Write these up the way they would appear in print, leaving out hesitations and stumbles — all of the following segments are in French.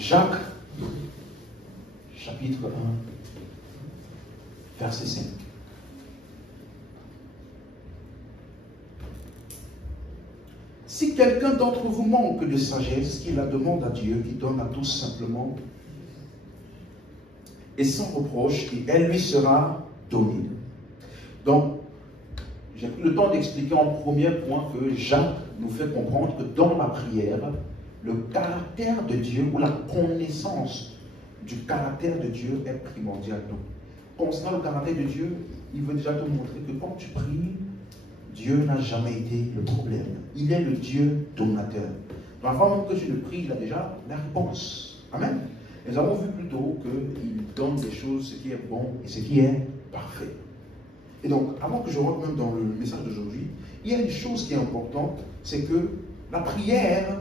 Jacques, chapitre 1, verset 5. Si quelqu'un d'entre vous manque de sagesse, qu'il la demande à Dieu, qui donne à tous simplement et sans reproche, et elle lui sera donnée. Donc, j'ai pris le temps d'expliquer en premier point que Jacques nous fait comprendre que dans la prière, le caractère de Dieu ou la connaissance du caractère de Dieu est primordial. Donc, concernant le caractère de Dieu, il veut déjà te montrer que quand tu pries, Dieu n'a jamais été le problème. Il est le Dieu donateur. Donc avant même que tu ne pries, il a déjà la réponse. Amen. Nous avons vu plus tôt qu'il donne des choses, ce qui est bon et ce qui est parfait. Et donc, avant que je rentre même dans le message d'aujourd'hui, il y a une chose qui est importante, c'est que la prière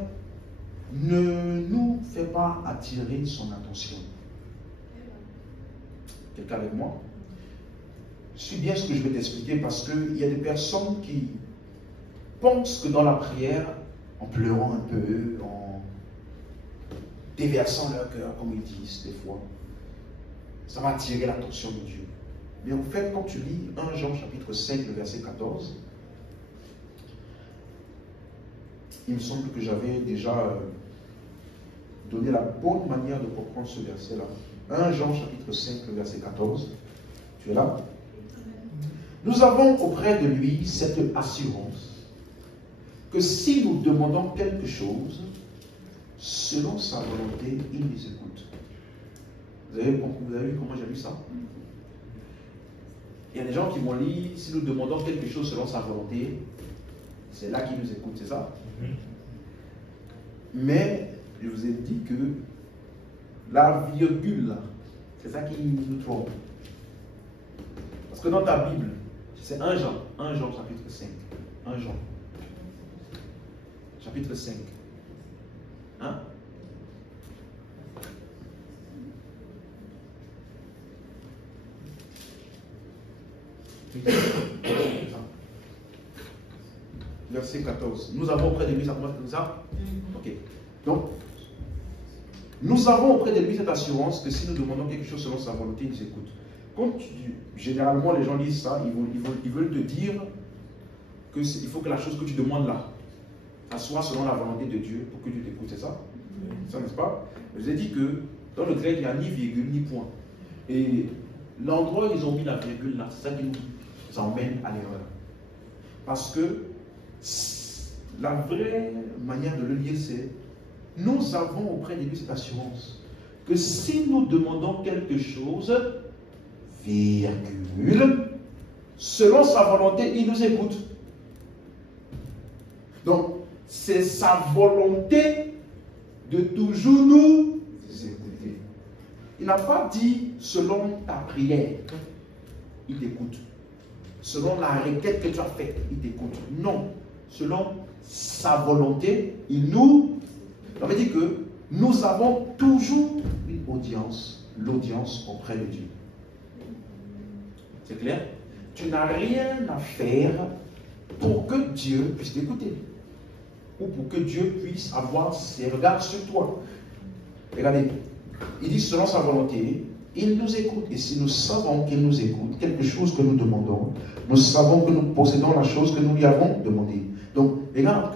ne nous fait pas attirer son attention. Quelqu'un avec moi? Suis bien ce que je vais t'expliquer parce qu'il y a des personnes qui pensent que dans la prière, en pleurant un peu, en déversant leur cœur, comme ils disent des fois, ça va attirer l'attention de Dieu. Mais en fait, quand tu lis 1 Jean chapitre 5, le verset 14, il me semble que j'avais déjà donné la bonne manière de comprendre ce verset-là. 1 Jean chapitre 5, le verset 14. Tu es là? Nous avons auprès de lui cette assurance que si nous demandons quelque chose, selon sa volonté, il nous écoute. Vous avez vu comment j'ai lu ça? Il y a des gens qui vont lire, si nous demandons quelque chose selon sa volonté, c'est là qu'il nous écoute, c'est ça? Mais je vous ai dit que la virgule, c'est ça qui nous trompe. Parce que dans ta Bible, c'est 1 Jean chapitre 5. 1 Jean chapitre 5. Hein? Verset 14. Nous avons auprès de lui, ça commence comme ça? Ok. Donc, nous avons auprès de lui cette assurance que si nous demandons quelque chose selon sa volonté, il nous écoute. Généralement, les gens disent ça, ils veulent te dire qu'il faut que la chose que tu demandes là, ça soit selon la volonté de Dieu pour que Dieu t'écoute, c'est ça? Ça, n'est-ce pas? Je vous ai dit que dans le grec, il n'y a ni virgule ni point. Et l'endroit où ils ont mis la virgule là, c'est ça qui nous emmène à l'erreur. Parce que la vraie manière de le lire, c'est nous avons auprès de lui cette assurance que si nous demandons quelque chose, virgule, selon sa volonté, il nous écoute. Donc, c'est sa volonté de toujours nous écouter. Il n'a pas dit selon ta prière, il t'écoute. Selon la requête que tu as faite, il t'écoute. Non. Selon sa volonté, il nous... Ça veut dire que nous avons toujours une audience, l'audience auprès de Dieu. C'est clair? Tu n'as rien à faire pour que Dieu puisse t'écouter. Ou pour que Dieu puisse avoir ses regards sur toi. Regardez, il dit selon sa volonté, il nous écoute. Et si nous savons qu'il nous écoute, quelque chose que nous demandons, nous savons que nous possédons la chose que nous lui avons demandée. Donc, regarde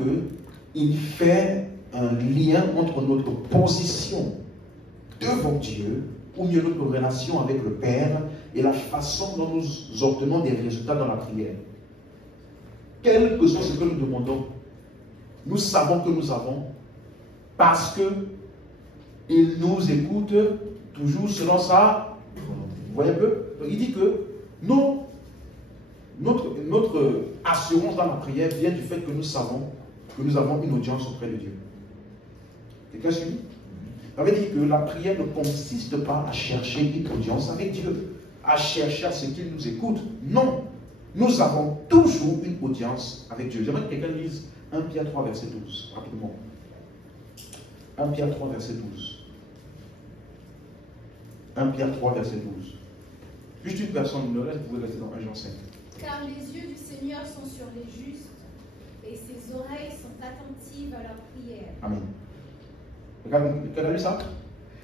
qu'il fait un lien entre notre position devant Dieu, ou mieux notre relation avec le Père, et la façon dont nous obtenons des résultats dans la prière. Quel que soit ce que nous demandons, nous savons que nous avons, parce que il nous écoute toujours selon ça. Vous voyez un peu? Donc, il dit que notre assurance dans la prière vient du fait que nous savons que nous avons une audience auprès de Dieu. Quelqu'un suit? Ça veut dire que la prière ne consiste pas à chercher une audience avec Dieu, à chercher à ce qu'il nous écoute. Non, nous avons toujours une audience avec Dieu. J'aimerais que quelqu'un lise 1 Pierre 3, verset 12, rapidement. 1 Pierre 3, verset 12. 1 Pierre 3, verset 12. Juste une personne, le reste, vous pouvez rester dans 1 Jean 5. Car les yeux du Seigneur sont sur les justes, et ses oreilles sont attentives à leur prière. Amen. Quelqu'un a lu ça?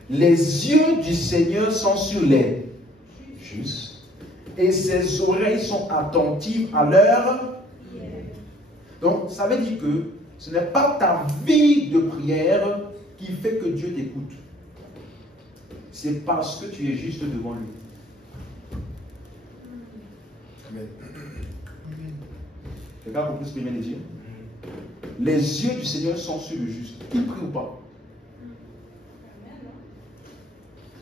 Les yeux du Seigneur sont sur les justes et ses oreilles sont attentives à leur. Donc, ça veut dire que ce n'est pas ta vie de prière qui fait que Dieu t'écoute. C'est parce que tu es juste devant lui. Amen. Quelqu'un a compris ce que je viens de dire? Les yeux du Seigneur sont sur le juste. Il prie ou pas?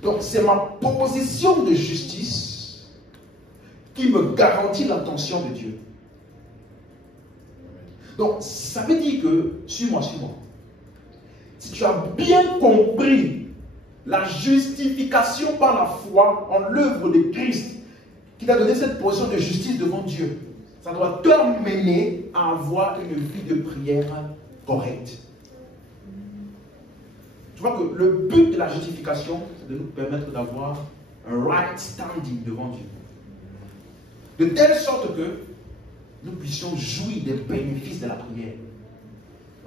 Donc, c'est ma position de justice qui me garantit l'attention de Dieu. Donc, ça veut dire que, suis-moi. Si tu as bien compris la justification par la foi en l'œuvre de Christ, qui t'a donné cette position de justice devant Dieu, ça doit t'amener à avoir une vie de prière correcte. Tu vois que le but de la justification, c'est de nous permettre d'avoir un right standing devant Dieu. De telle sorte que nous puissions jouir des bénéfices de la prière.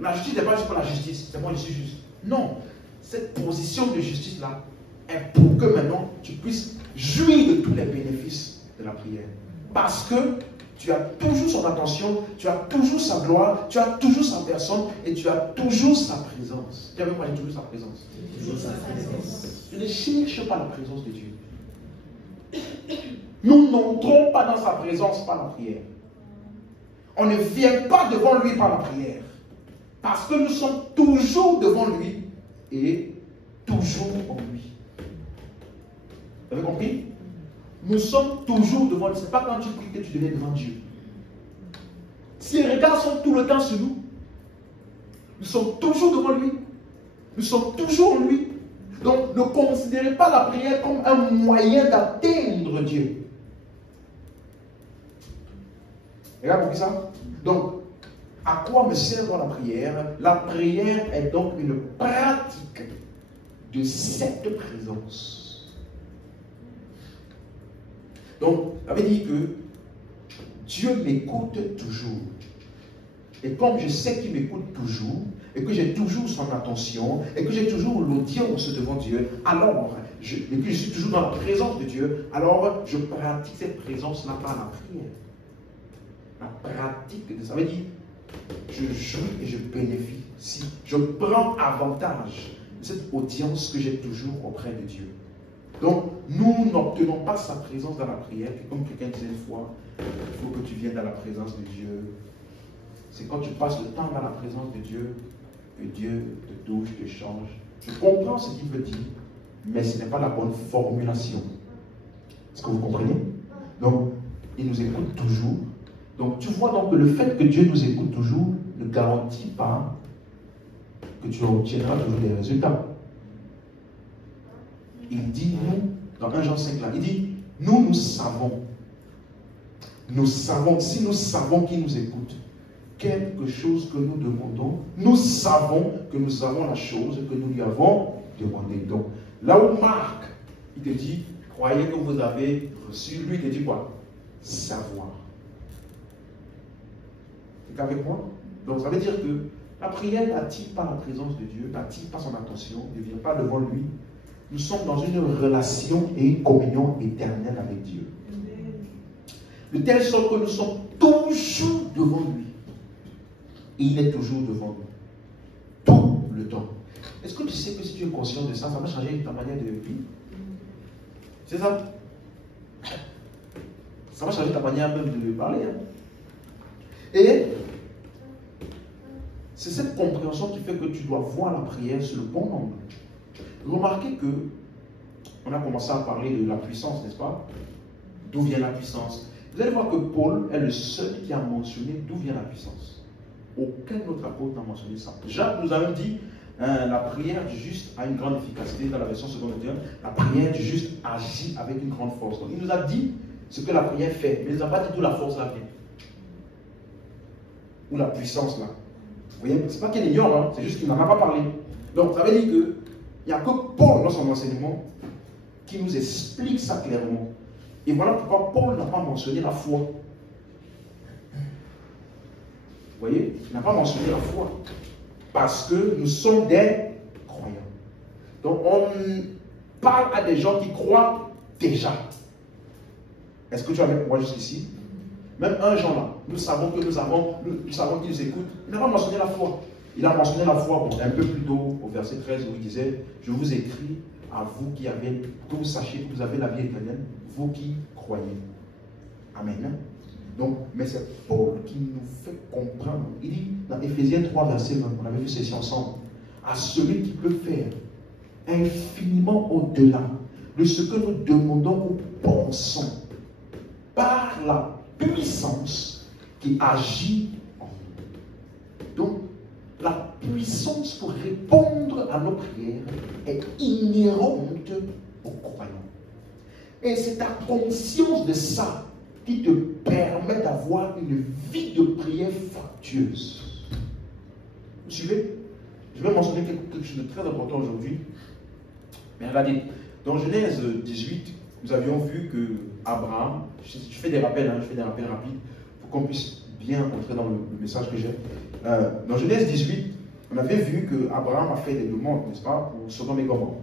La justice n'est pas juste pour la justice, c'est moi je suis juste. Non, cette position de justice-là est pour que maintenant tu puisses jouir de tous les bénéfices de la prière. Parce que tu as toujours son attention, tu as toujours sa gloire, tu as toujours sa personne et tu as toujours sa présence. Tu as vu moi, toujours sa présence. Toujours sa présence. Tu ne cherches pas la présence de Dieu. Nous n'entrons pas dans sa présence par la prière. On ne vient pas devant lui par la prière. Parce que nous sommes toujours devant lui et toujours en lui. Vous avez compris? Nous sommes toujours devant lui. Ce n'est pas quand tu pries que tu deviens devant Dieu. Si les regards sont tout le temps sur nous, nous sommes toujours devant lui. Nous sommes toujours en lui. Donc ne considérez pas la prière comme un moyen d'atteindre Dieu. Vous avez compris ça? Donc, à quoi me sert la prière? La prière est donc une pratique de cette présence. Donc, ça veut dire que Dieu m'écoute toujours. Et comme je sais qu'il m'écoute toujours, et que j'ai toujours son attention, et que j'ai toujours l'audience devant Dieu, alors, et que je suis toujours dans la présence de Dieu, alors je pratique cette présence-là par la prière. La pratique, ça veut dire, je jouis et je bénéficie. Je prends avantage de cette audience que j'ai toujours auprès de Dieu. Donc, nous n'obtenons pas sa présence dans la prière. Et comme quelqu'un disait une fois, il faut que tu viennes dans la présence de Dieu. C'est quand tu passes le temps dans la présence de Dieu que Dieu te touche, te change. Je comprends ce qu'il veut dire, mais ce n'est pas la bonne formulation. Est-ce que vous comprenez? Donc, il nous écoute toujours. Donc, tu vois donc que le fait que Dieu nous écoute toujours ne garantit pas que tu obtiendras toujours des résultats. Il dit, nous, dans 1 Jean 5 là, il dit, nous savons, si nous savons qu'il nous écoute, quelque chose que nous demandons, nous savons que nous avons la chose que nous lui avons demandé. Donc, là où Marc, il te dit, croyez que vous avez reçu, lui, il te dit quoi? Savoir. C'est avec moi? Donc, ça veut dire que la prière n'attire pas la présence de Dieu, n'attire pas son attention, ne vient pas devant lui. Nous sommes dans une relation et une communion éternelle avec Dieu. De telle sorte que nous sommes toujours devant lui. Et il est toujours devant nous. Tout le temps. Est-ce que tu sais que si tu es conscient de ça, ça va changer ta manière de vivre? C'est ça? Ça va changer ta manière même de parler. Hein? Et c'est cette compréhension qui fait que tu dois voir la prière sur le bon angle. Remarquez que on a commencé à parler de la puissance, n'est-ce pas? D'où vient la puissance? Vous allez voir que Paul est le seul qui a mentionné d'où vient la puissance. Aucun autre apôtre n'a mentionné ça. Jacques nous avait dit la prière du juste a une grande efficacité. Dans la version seconde, la prière du juste agit avec une grande force. Donc, il nous a dit ce que la prière fait, mais il ne nous a pas dit d'où la force là vient. Ou la puissance là. Vous voyez, c'est pas qu'il ignore, hein, c'est juste qu'il n'en a pas parlé. Donc, ça veut dire qu'il n'y a que Paul dans son enseignement qui nous explique ça clairement. Et voilà pourquoi Paul n'a pas mentionné la foi. Vous voyez, il n'a pas mentionné la foi. Parce que nous sommes des croyants. Donc on parle à des gens qui croient déjà. Est-ce que tu es avec moi jusqu'ici? Même un Jean là, nous savons qu'il nous écoute. Il n'a pas mentionné la foi. Il a mentionné la foi un peu plus tôt, au verset 13, où il disait, je vous écris à vous qui avez, que vous sachiez que vous avez la vie éternelle, vous qui croyez. Amen. Donc, mais c'est Paul qui nous fait comprendre. Il dit dans Éphésiens 3, verset 20, on avait vu ceci ensemble, à celui qui peut faire infiniment au-delà de ce que nous demandons ou pensons, par la puissance qui agit en nous. Donc, la puissance pour répondre à nos prières est inhérente aux croyants. Et c'est ta conscience de ça qui te permet d'avoir une vie de prière fructueuse. Vous suivez? Je vais mentionner quelque chose de très important aujourd'hui. Mais regardez, dans Genèse 18, nous avions vu que Abraham, je fais des rappels, je fais des rappels rapides pour qu'on puisse bien entrer dans le message que j'ai. Dans Genèse 18, on avait vu que Abraham a fait des demandes, n'est-ce pas, pour Sodome et Gomorrhe.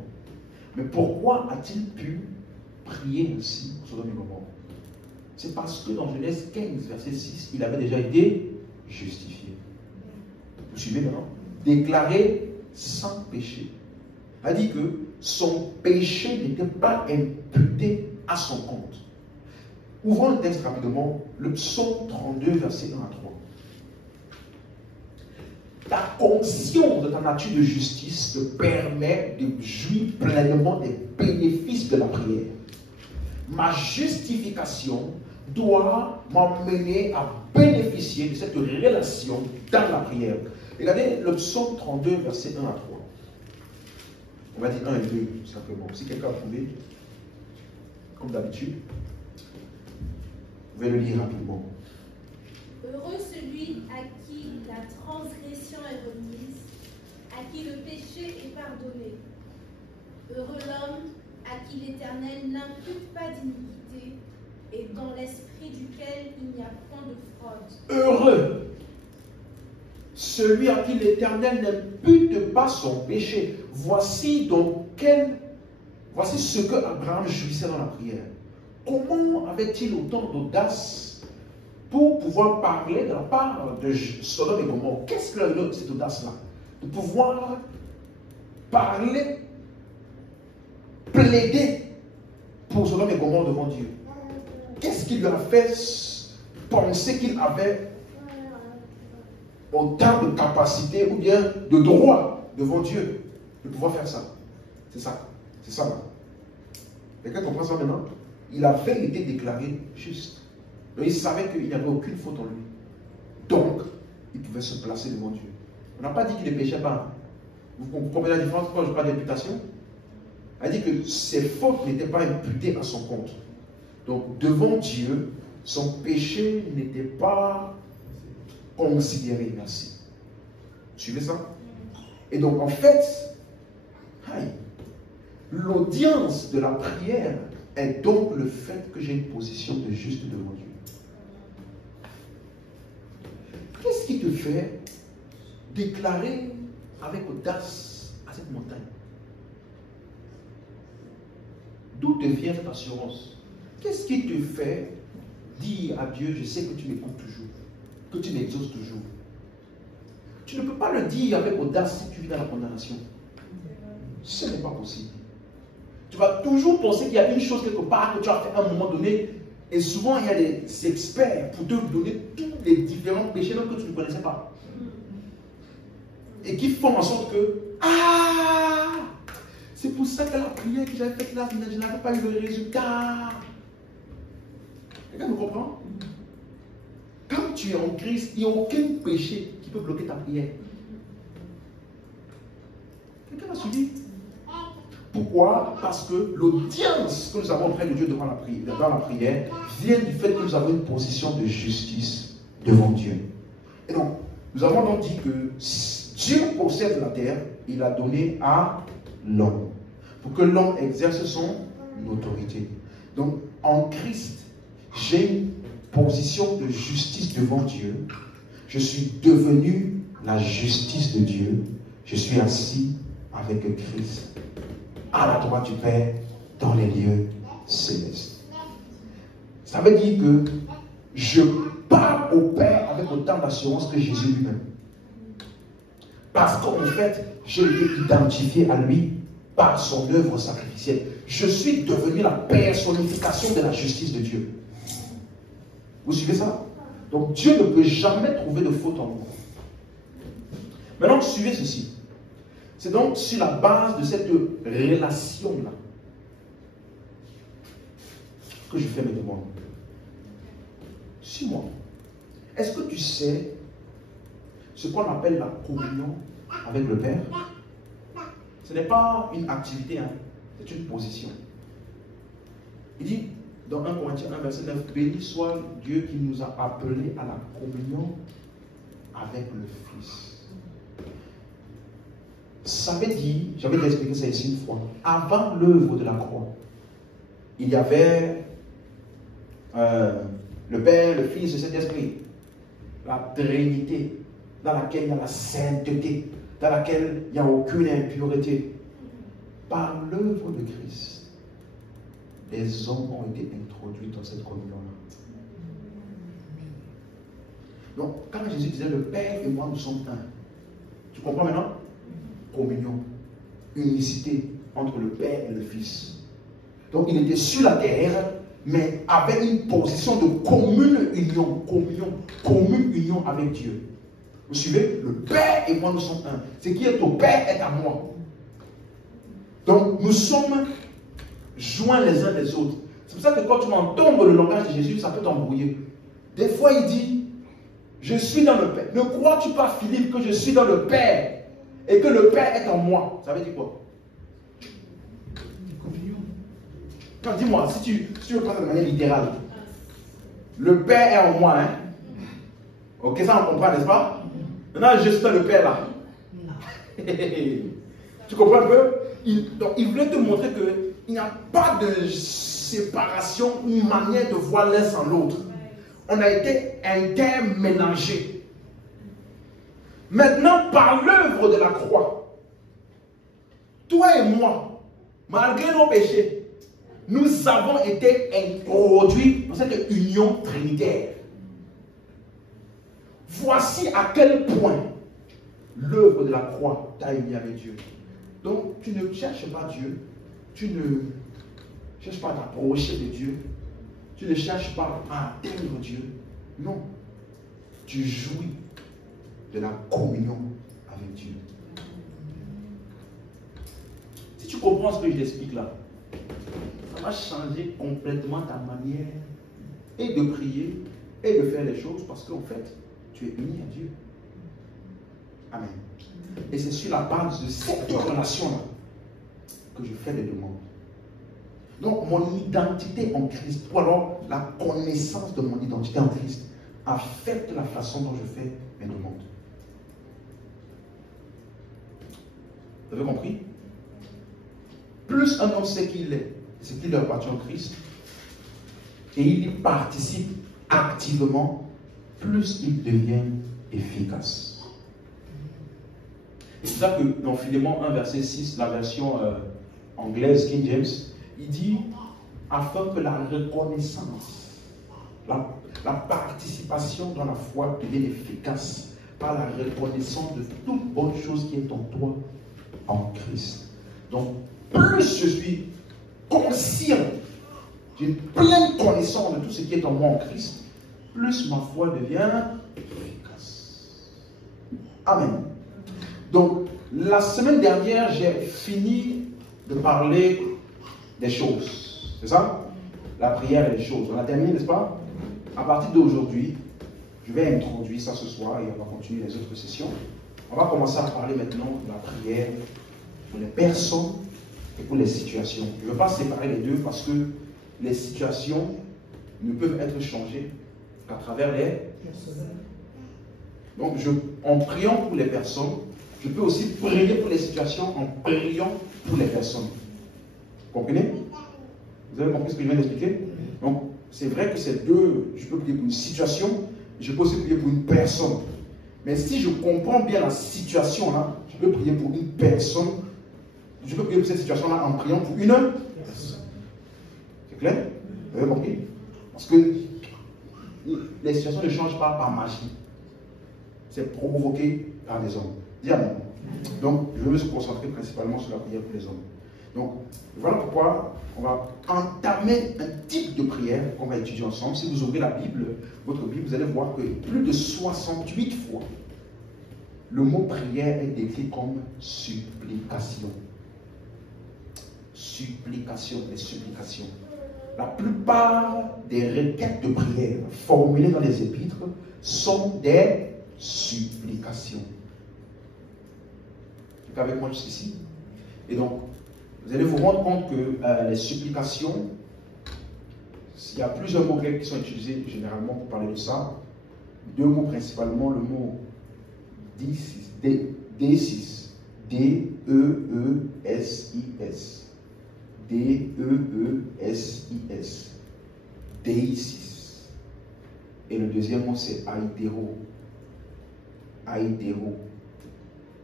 Mais pourquoi a-t-il pu prier ainsi pour Sodome et Gomorrhe? C'est parce que dans Genèse 15, verset 6, il avait déjà été justifié. Vous suivez maintenant? Déclaré sans péché. A dit que son péché n'était pas imputé à son compte. Ouvrons le texte rapidement, le psaume 32, verset 1 à 3. Ta conscience de ta nature de justice te permet de jouir pleinement des bénéfices de la prière. Ma justification doit m'emmener à bénéficier de cette relation dans la prière. Regardez le psaume 32, verset 1 à 3. On va dire 1 et 2, simplement. Si quelqu'un a trouvé, comme d'habitude, vous pouvez le lire rapidement. Heureux celui à qui la transgression est remise, à qui le péché est pardonné. Heureux l'homme à qui l'Éternel n'impute pas d'iniquité et dans l'esprit duquel il n'y a point de fraude. Heureux celui à qui l'Éternel n'impute pas son péché. Voici ce que Abraham jouissait dans la prière. Comment avait-il autant d'audace pour pouvoir parler de la part de Sodome et Gomorrhe? Qu'est-ce que cette audace-là? De pouvoir parler, plaider pour Sodome et Gomorrhe devant Dieu. Qu'est-ce qui lui a fait penser qu'il avait autant de capacité ou bien de droit devant Dieu de pouvoir faire ça? C'est ça. C'est ça là. Quelqu'un comprend ça maintenant? Il avait été déclaré juste. Donc il savait qu'il n'y avait aucune faute en lui. Donc, il pouvait se placer devant Dieu. On n'a pas dit qu'il ne péchait pas. Vous comprenez la différence quand je parle d'imputation? Elle dit que ses fautes n'étaient pas imputées à son compte. Donc, devant Dieu, son péché n'était pas considéré. Merci. Suivez ça? Et donc, en fait, l'audience de la prière est donc le fait que j'ai une position de juste devant Dieu. Qu'est-ce qui te fait déclarer avec audace à cette montagne? D'où te vient cette assurance? Qu'est-ce qui te fait dire à Dieu, je sais que tu m'écoutes toujours, que tu m'exauces toujours? Tu ne peux pas le dire avec audace si tu vis dans la condamnation. Ce n'est pas possible. Tu vas toujours penser qu'il y a une chose quelque part que tu as fait à un moment donné. Et souvent, il y a des experts pour te donner tous les différents péchés même que tu ne connaissais pas. Et qui font en sorte que, c'est pour ça que la prière que j'avais faite là, je n'avais pas eu le résultat. Quelqu'un me comprend? Quand tu es en Christ, il n'y a aucun péché qui peut bloquer ta prière. Quelqu'un m'a suivi? Pourquoi? Parce que l'audience que nous avons auprès de Dieu dans la prière vient du fait que nous avons une position de justice devant Dieu. Et donc, nous avons donc dit que Dieu possède la terre, il l'a donnée à l'homme, pour que l'homme exerce son autorité. Donc, en Christ, j'ai une position de justice devant Dieu. Je suis devenu la justice de Dieu. Je suis assis avec Christ à la droite du Père dans les lieux célestes. Ça veut dire que je parle au Père avec autant d'assurance que Jésus lui-même. Parce qu'en fait, j'ai été identifié à lui par son œuvre sacrificielle. Je suis devenu la personnification de la justice de Dieu. Vous suivez ça? Donc Dieu ne peut jamais trouver de faute en vous. Maintenant, suivez ceci. C'est donc sur la base de cette relation-là que je fais mes demandes. Suis-moi. Est-ce que tu sais ce qu'on appelle la communion avec le Père? Ce n'est pas une activité, hein, c'est une position. Il dit dans 1 Corinthiens 1, verset 9, béni soit Dieu qui nous a appelés à la communion avec le Fils. Ça veut dire, j'avais expliqué ça ici une fois, avant l'œuvre de la croix, il y avait le Père, le Fils et cet esprit, la Trinité, dans laquelle il y a la sainteté, dans laquelle il n'y a aucune impureté. Par l'œuvre de Christ, les hommes ont été introduits dans cette communion-là. Donc, quand Jésus disait le Père et moi nous sommes un, tu comprends maintenant? Communion, unicité entre le Père et le Fils. Donc, il était sur la terre, mais avec une position de commune union avec Dieu. Vous suivez? Le Père et moi nous sommes un. Ce qui est au Père est à moi. Donc, nous sommes joints les uns les autres. C'est pour ça que quand tu m'entends le langage de Jésus, ça peut t'embrouiller. Des fois, il dit, je suis dans le Père. Ne crois-tu pas, Philippe, que je suis dans le Père et que le Père est en moi? Ça veut dire quoi? Non, dis-moi, si tu veux prendre de manière littérale. Le Père est en moi, hein? Ok, ça on comprend, n'est-ce pas? Maintenant, je suis dans le Père là. Tu comprends un peu? Donc, il voulait te montrer qu'il n'y a pas de séparation ou manière de voir l'un sans l'autre. On a été intermélangés. Maintenant, par l'œuvre de la croix, toi et moi, malgré nos péchés, nous avons été introduits dans cette union trinitaire. Voici à quel point l'œuvre de la croix t'a uni avec Dieu. Donc, tu ne cherches pas Dieu, tu ne cherches pas à t'approcher de Dieu, tu ne cherches pas à atteindre Dieu. Non, tu jouis de la communion avec Dieu. Si tu comprends ce que je t'explique là, ça va changer complètement ta manière et de prier et de faire les choses parce qu'en fait, tu es uni à Dieu. Amen. Et c'est sur la base de cette relation-là que je fais des demandes. Donc, mon identité en Christ, ou alors la connaissance de mon identité en Christ, affecte la façon dont je fais mes demandes. Vous avez compris? Plus un homme sait qui il est, ce qui leur appartient en Christ, et il y participe activement, plus il devient efficace. Et c'est ça que dans Philémon 1, verset 6, la version anglaise, King James, il dit, afin que la reconnaissance, la participation dans la foi devienne efficace par la reconnaissance de toute bonne chose qui est en toi, en Christ. Donc, plus je suis conscient, j'ai une pleine connaissance de tout ce qui est en moi en Christ, plus ma foi devient efficace. Amen. Donc, la semaine dernière, j'ai fini de parler des choses. C'est ça? La prière et les choses. On a terminé, n'est-ce pas? À partir d'aujourd'hui, je vais introduire ça ce soir et on va continuer les autres sessions. On va commencer à parler maintenant de la prière pour les personnes et pour les situations. Je ne veux pas séparer les deux parce que les situations ne peuvent être changées qu'à travers les personnes. Donc, en priant pour les personnes, je peux aussi prier pour les situations en priant pour les personnes. Vous comprenez? Vous avez compris ce que je viens d'expliquer? Donc, c'est vrai que c'est deux. Je peux prier pour une situation, je peux aussi prier pour une personne. Mais si je comprends bien la situation là, je peux prier pour une personne je peux prier pour cette situation-là en priant pour une personne. C'est clair? Vous avez compris? Parce que les situations ne changent pas par magie. C'est provoqué par des hommes. Dis amen. Donc, je veux se concentrer principalement sur la prière pour les hommes. Donc, voilà pourquoi on va entamer un type de prière qu'on va étudier ensemble. Si vous ouvrez la Bible, votre Bible, vous allez voir que plus de 68 fois, le mot prière est décrit comme supplication. Supplication, les supplications. La plupart des requêtes de prière formulées dans les épîtres sont des supplications. Vous êtes avec moi jusqu'ici? Et donc, vous allez vous rendre compte que les supplications, il y a plusieurs mots grecs qui sont utilisés généralement pour parler de ça. Deux mots principalement, le mot D6, D-E-E-S-I-S. D-E-E-S-I-S. Deisis. Et le deuxième mot c'est Aidero. Aidero.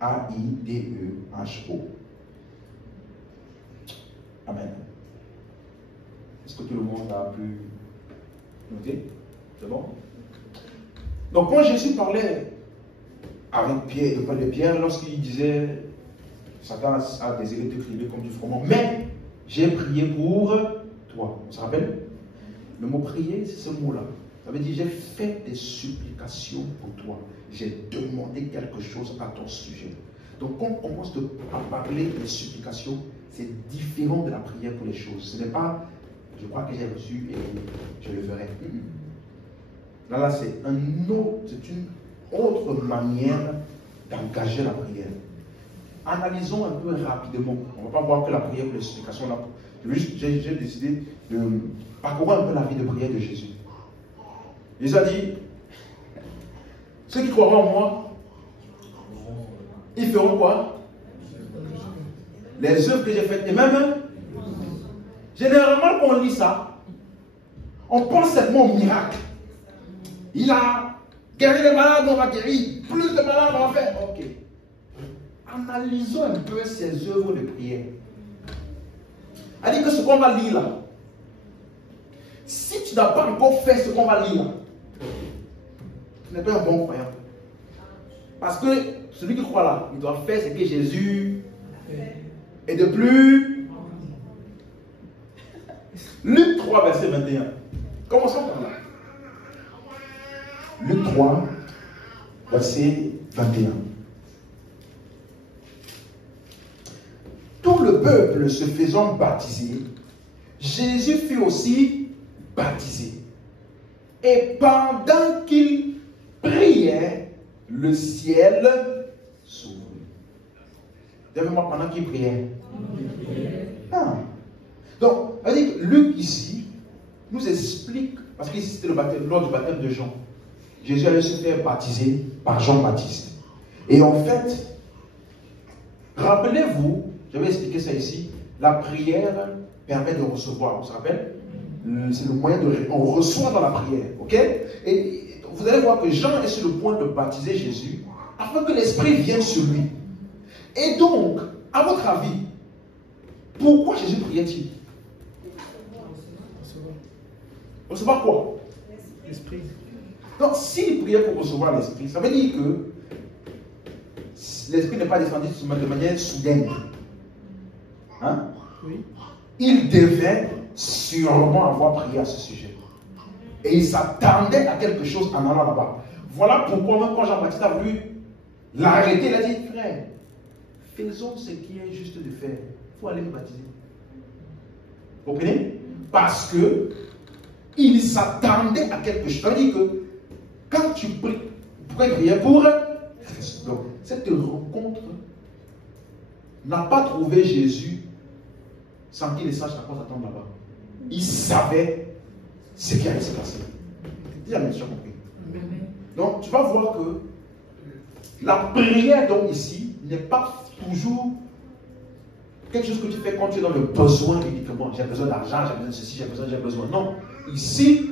A-I-D-E-H-O. Amen. Est-ce que tout le monde a pu noter? C'est bon? Donc quand Jésus parlait avec Pierre, lorsqu'il disait Satan a désiré te priver comme du froment, mais j'ai prié pour toi. On se rappelle? Le mot prier, c'est ce mot-là. Ça veut dire j'ai fait des supplications pour toi. J'ai demandé quelque chose à ton sujet. Donc quand on commence à parler de supplications, c'est différent de la prière pour les choses. Ce n'est pas je crois que j'ai reçu et je le ferai. Là, c'est une autre manière d'engager la prière. Analysons un peu rapidement. On ne va pas voir que la prière pour les supplications là. J'ai décidé de parcourir un peu la vie de prière de Jésus. Jésus a dit, ceux qui croiront en moi, ils feront quoi? Les œuvres que j'ai faites. Et même, généralement quand on lit ça, on pense seulement au miracle. Il a guéri les malades, on va guérir. Plus de malades, on va faire. Ok. Analysons un peu ces œuvres de prière. Elle dit que ce qu'on va lire là, si tu n'as pas encore fait ce qu'on va lire là, tu n'es pas un bon croyant. Parce que celui qui croit là, il doit faire ce que Jésus et de plus. Luc 3, verset 21. Commençons par là. Luc 3, verset 21. Tout le peuple se faisant baptiser, Jésus fut aussi baptisé. Et pendant qu'il priait, le ciel s'ouvrit. Donnez-moi pendant qu'il priait. Ah. Donc, on dit que Luc ici nous explique, parce qu'ici c'était lors du baptême de Jean. Jésus allait se faire baptiser par Jean-Baptiste. Et en fait, rappelez-vous, je vais expliquer ça ici, la prière permet de recevoir, vous vous rappelez? C'est le moyen de... On reçoit dans la prière, ok? Et vous allez voir que Jean est sur le point de baptiser Jésus afin que l'Esprit vienne sur lui. Et donc, à votre avis, pourquoi Jésus priait-il? Recevoir quoi? L'Esprit. Donc, s'il priait pour recevoir l'Esprit, ça veut dire que l'Esprit n'est pas descendu de manière soudaine. Hein? Oui. Il devait sûrement avoir prié à ce sujet. Et il s'attendait à quelque chose en allant là-bas. Voilà pourquoi même quand Jean-Baptiste a voulu l'arrêter, il a dit, frère, faisons ce qui est juste de faire. Il faut aller me baptiser. Vous comprenez? Parce que il s'attendait à quelque chose. Ça veut dire que quand tu pries, tu pourrais prier pour... Donc, cette rencontre n'a pas trouvé Jésus sans qu'il ne sache à quoi s'attendre là-bas. Il savait ce qui allait se passer. Dis Amen, tu as compris. Donc, tu vas voir que la prière, donc ici, n'est pas toujours quelque chose que tu fais quand tu es dans le besoin uniquement. J'ai besoin d'argent, j'ai besoin de ceci, j'ai besoin. Non. Ici,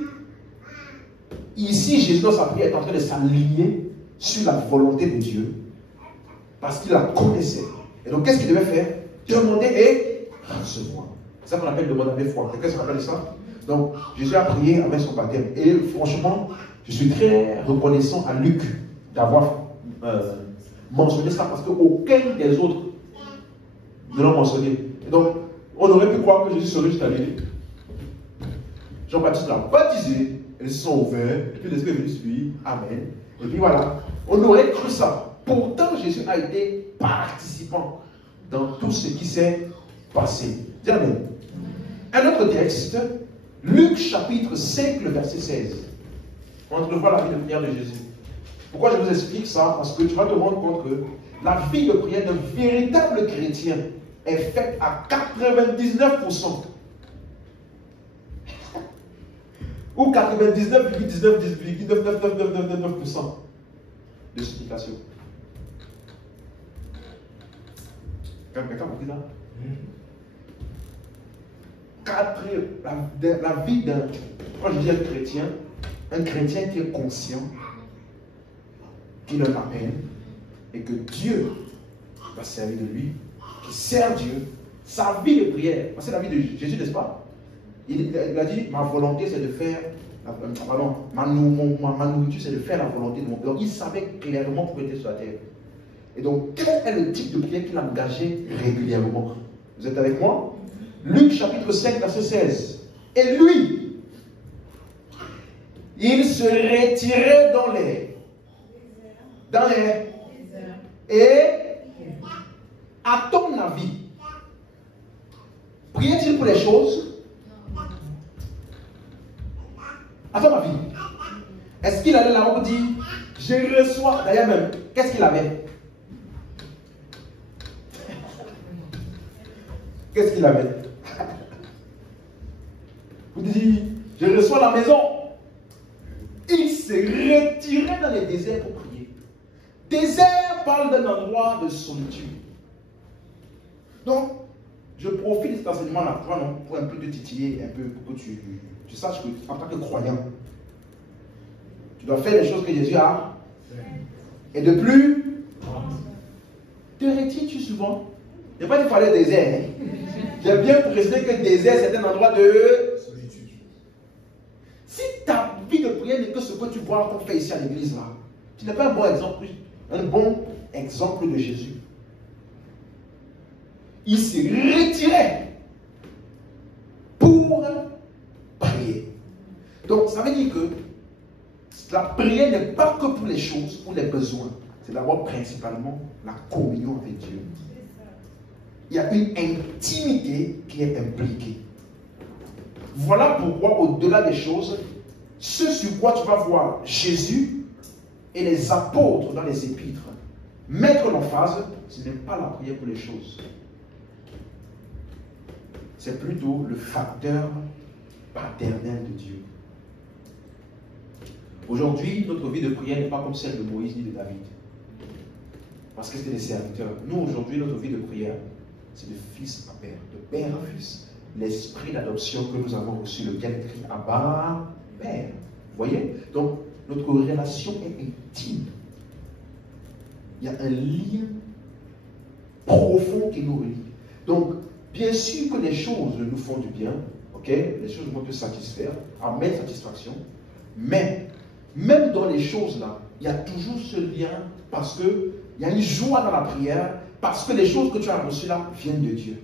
Jésus dans sa prière est en train de s'aligner sur la volonté de Dieu parce qu'il la connaissait. Et donc, qu'est-ce qu'il devait faire? Demander et recevoir. C'est ça qu'on appelle demander avec foi. Quelqu'un se rappelle ça? Donc, Jésus a prié avec son baptême. Et franchement, je suis très reconnaissant à Luc d'avoir mentionné ça parce qu'aucun des autres ne l'ont mentionné. Et donc, on aurait pu croire que Jésus serait juste allé. Jean-Baptiste l'a baptisé, et ils se sont ouverts, et puis l'Esprit est venu sur lui. Amen. Et puis voilà, on aurait cru ça. Pourtant, Jésus a été participant dans tout ce qui s'est passé. Dis amen. Un autre texte, Luc chapitre 5, le verset 16. On entrevoit la vie de prière de Jésus. Pourquoi je vous explique ça? Parce que tu vas te rendre compte que la vie de prière d'un véritable chrétien est faite à 99%. Ou 99,19,99999% de supplication. Quelqu'un m'a dit là? La vie d'un, quand je dis un chrétien qui est conscient qu'il a un appel et que Dieu va servir de lui, qui sert Dieu, sa vie de prière, parce que c'est la vie de Jésus, n'est-ce pas? Il a dit, ma volonté c'est de faire, pardon, ma nourriture c'est de faire la volonté de mon Père. Donc il savait clairement pourquoi il était sur la terre. Et donc, quel est le type de prière qu'il a engagé régulièrement? Vous êtes avec moi? Luc chapitre 5, verset 16. Et lui, il se retirait dans les et à ton avis, priait-il pour les choses? À ton avis, est-ce qu'il allait là-haut dire, je reçois, d'ailleurs même, qu'est-ce qu'il avait? Qu'est-ce qu'il avait? Vous dites, je reçois la maison. Il se retirait dans les déserts pour prier. Désert parle d'un endroit de solitude. Donc, je profite de cet enseignement-là pour un peu te titiller, un peu pour que tu saches que, en tant que croyant, tu dois faire les choses que Jésus a. Et de plus, te retires-tu souvent? Je n'ai pas dit parler de désert. Hein. J'ai bien précisé que le désert, c'est un endroit de solitude. Si ta vie de prière n'est que ce que tu vois qu'on fait ici à l'église, là, tu n'es pas un bon exemple de Jésus. Il se retirait pour prier. Donc, ça veut dire que la prière n'est pas que pour les choses, pour les besoins. C'est d'abord principalement la communion avec Dieu. Il y a une intimité qui est impliquée. Voilà pourquoi, au-delà des choses, ce sur quoi tu vas voir Jésus et les apôtres dans les épîtres mettre l'emphase, ce n'est pas la prière pour les choses. C'est plutôt le facteur paternel de Dieu. Aujourd'hui, notre vie de prière n'est pas comme celle de Moïse ni de David. Parce que c'était des serviteurs. Nous, aujourd'hui, notre vie de prière, c'est de fils à père, de père à fils. L'esprit d'adoption que nous avons reçu, lequel écrit Abba, Père. Vous voyez? Donc, notre relation est intime. Il y a un lien profond qui nous relie. Donc, bien sûr que les choses nous font du bien, ok? Les choses vont te satisfaire, amènent satisfaction, mais même dans les choses-là, il y a toujours ce lien parce qu'il y a une joie dans la prière, parce que les choses que tu as reçues là viennent de Dieu,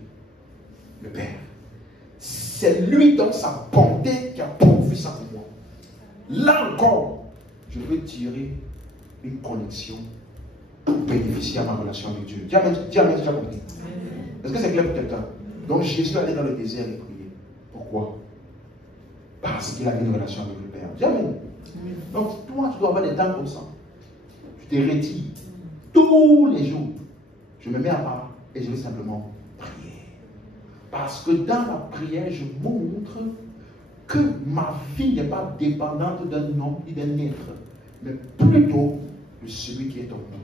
le Père. C'est lui dans sa bonté qui a pourvu ça pour moi. Là encore, je veux tirer une connexion pour bénéficier à ma relation avec Dieu. Dis Amen, tu as compris. Est-ce que c'est clair pour quelqu'un? Donc Jésus allait dans le désert et prier. Pourquoi? Parce qu'il avait une relation avec le Père. Dis Amen. Donc toi, tu dois avoir des temps comme ça. Tu te retires tous les jours. Je me mets à part et je vais simplement prier. Parce que dans la prière, je montre que ma vie n'est pas dépendante d'un homme ni d'un être, mais plutôt de celui qui est en nous.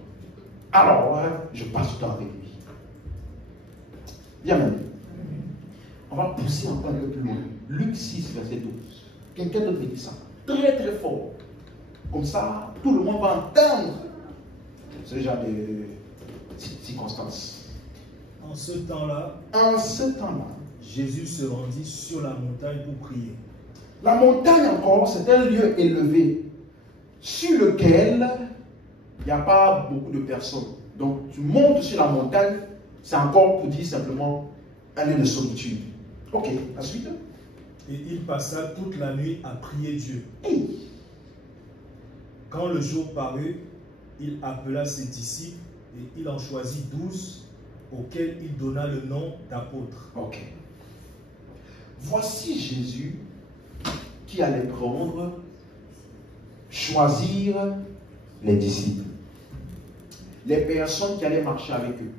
Alors, je passe du temps avec lui. Bien, on va pousser encore un peu plus loin. Luc 6, verset 12. Quelqu'un d'autre me dit ça. Très très fort. Comme ça, tout le monde va entendre ce genre de circonstances. En ce temps-là, Jésus se rendit sur la montagne pour prier. La montagne encore, c'est un lieu élevé sur lequel il n'y a pas beaucoup de personnes. Donc tu montes sur la montagne, c'est encore pour dire simplement un lieu de solitude. Ok, la suite. Et il passa toute la nuit à prier Dieu. Hey. Quand le jour parut, il appela ses disciples et il en choisit 12 auxquels il donna le nom d'apôtres. Ok. Voici Jésus qui allait prendre, choisir les disciples, les personnes qui allaient marcher avec eux.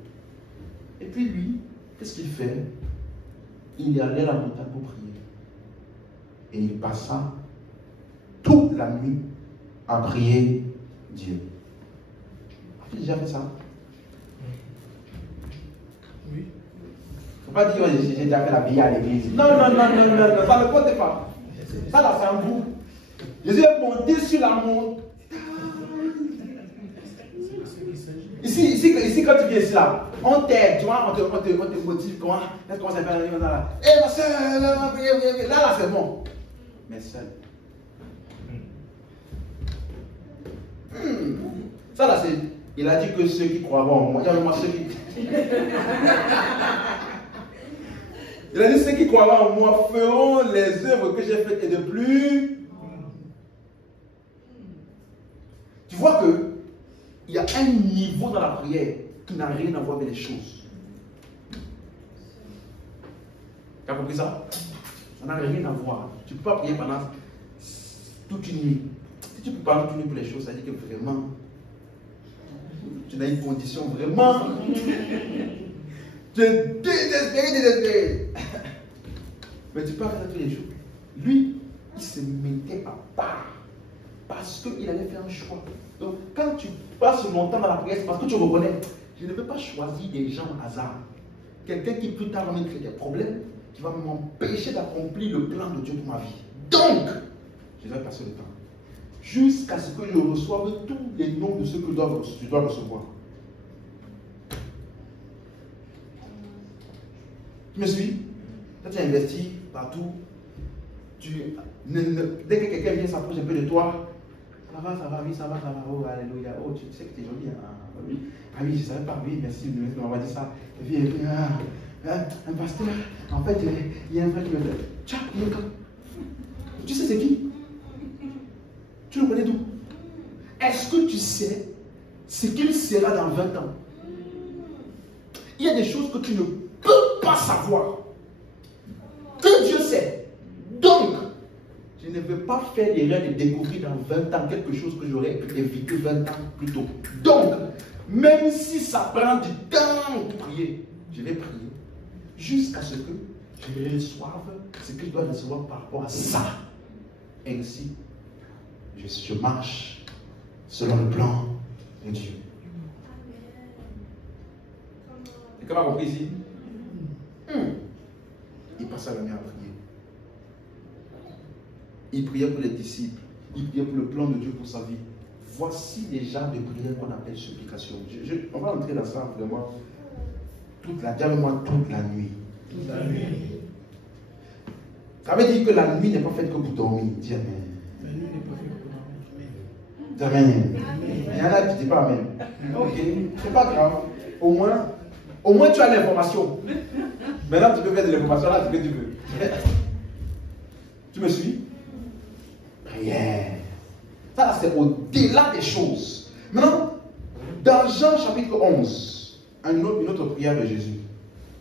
Et puis lui, qu'est-ce qu'il fait? Il est allé à la montagne pour prier. Et il passa toute la nuit à prier Dieu. As-tu déjà fait ça? Oui. Il ne faut pas dire j'ai déjà fait la prière à l'église. Non, ça ne compte pas. Ça là, c'est un goût. Jésus est monté sur la montagne. Ici, quand tu viens ici là, on t'aide, tu vois, on te motive, comment est-ce qu'on s'appelle là? Eh ma soeur, là, c'est bon. Mais seul. Ça là, c'est. Il a dit que ceux qui croient en moi, il y a même moi ceux qui. Il a dit ceux qui croient en moi feront les œuvres que j'ai faites et de plus. Tu vois que il y a un niveau dans la prière qui n'a rien à voir avec les choses. Tu as compris ça? Ça n'a rien à voir. Tu ne peux pas prier pendant toute une nuit. Si tu ne peux pas toute une nuit pour les choses, ça veut dire que vraiment, tu as une condition vraiment. Tu es désespéré. Mais tu peux pas faire tous les jours. Lui, il se mettait à part. Parce qu'il allait faire un choix. Donc, quand tu passes longtemps dans la prière, c'est parce que tu reconnais, je ne peux pas choisir des gens au hasard. Quelqu'un qui plus tard va me créer des problèmes, qui va m'empêcher d'accomplir le plan de Dieu pour ma vie. Donc, je vais passer le temps. Jusqu'à ce que je reçoive tous les noms de ceux que je dois recevoir. Tu me suis? Quand tu as investi partout, dès que quelqu'un vient s'approcher un peu de toi, ça va, oui, ça va, oh, alléluia, oh, tu sais que tu es joli, oui. Ah oui, je ne savais pas, oui, merci, on va dire ça. Et puis, un pasteur, en fait, il y a un frère qui me dit, tiens, il est là. Tu sais c'est qui? Tu le connais d'où? Est-ce que tu sais ce qu'il sera dans 20 ans? Il y a des choses que tu ne peux pas savoir, que Dieu sait. Donc, je ne vais pas faire l'erreur de découvrir dans 20 ans quelque chose que j'aurais pu éviter 20 ans plus tôt. Donc, même si ça prend du temps pour prier, je vais prier jusqu'à ce que je reçoive ce que je dois recevoir par rapport à ça. Ainsi, je marche selon le plan de Dieu. Et comment on a compris ici? Il passait la nuit à prier. Il priait pour les disciples. Il priait pour le plan de Dieu pour sa vie. Voici les genres de prières qu'on appelle supplication. On va entrer dans ça vraiment toute la nuit. Toute la nuit. Ça veut dire que la nuit n'est pas faite que pour dormir. Dis amen. La nuit n'est pas faite pour dormir. Dis amen. Il y en a qui ne disent pas amen. Ok, c'est pas grave. Au moins tu as l'information. Maintenant tu peux faire de l'information là, ce que tu veux. Tu me suis? Prière. Ça, c'est au-delà des choses. Maintenant, dans Jean chapitre 11, une autre prière de Jésus.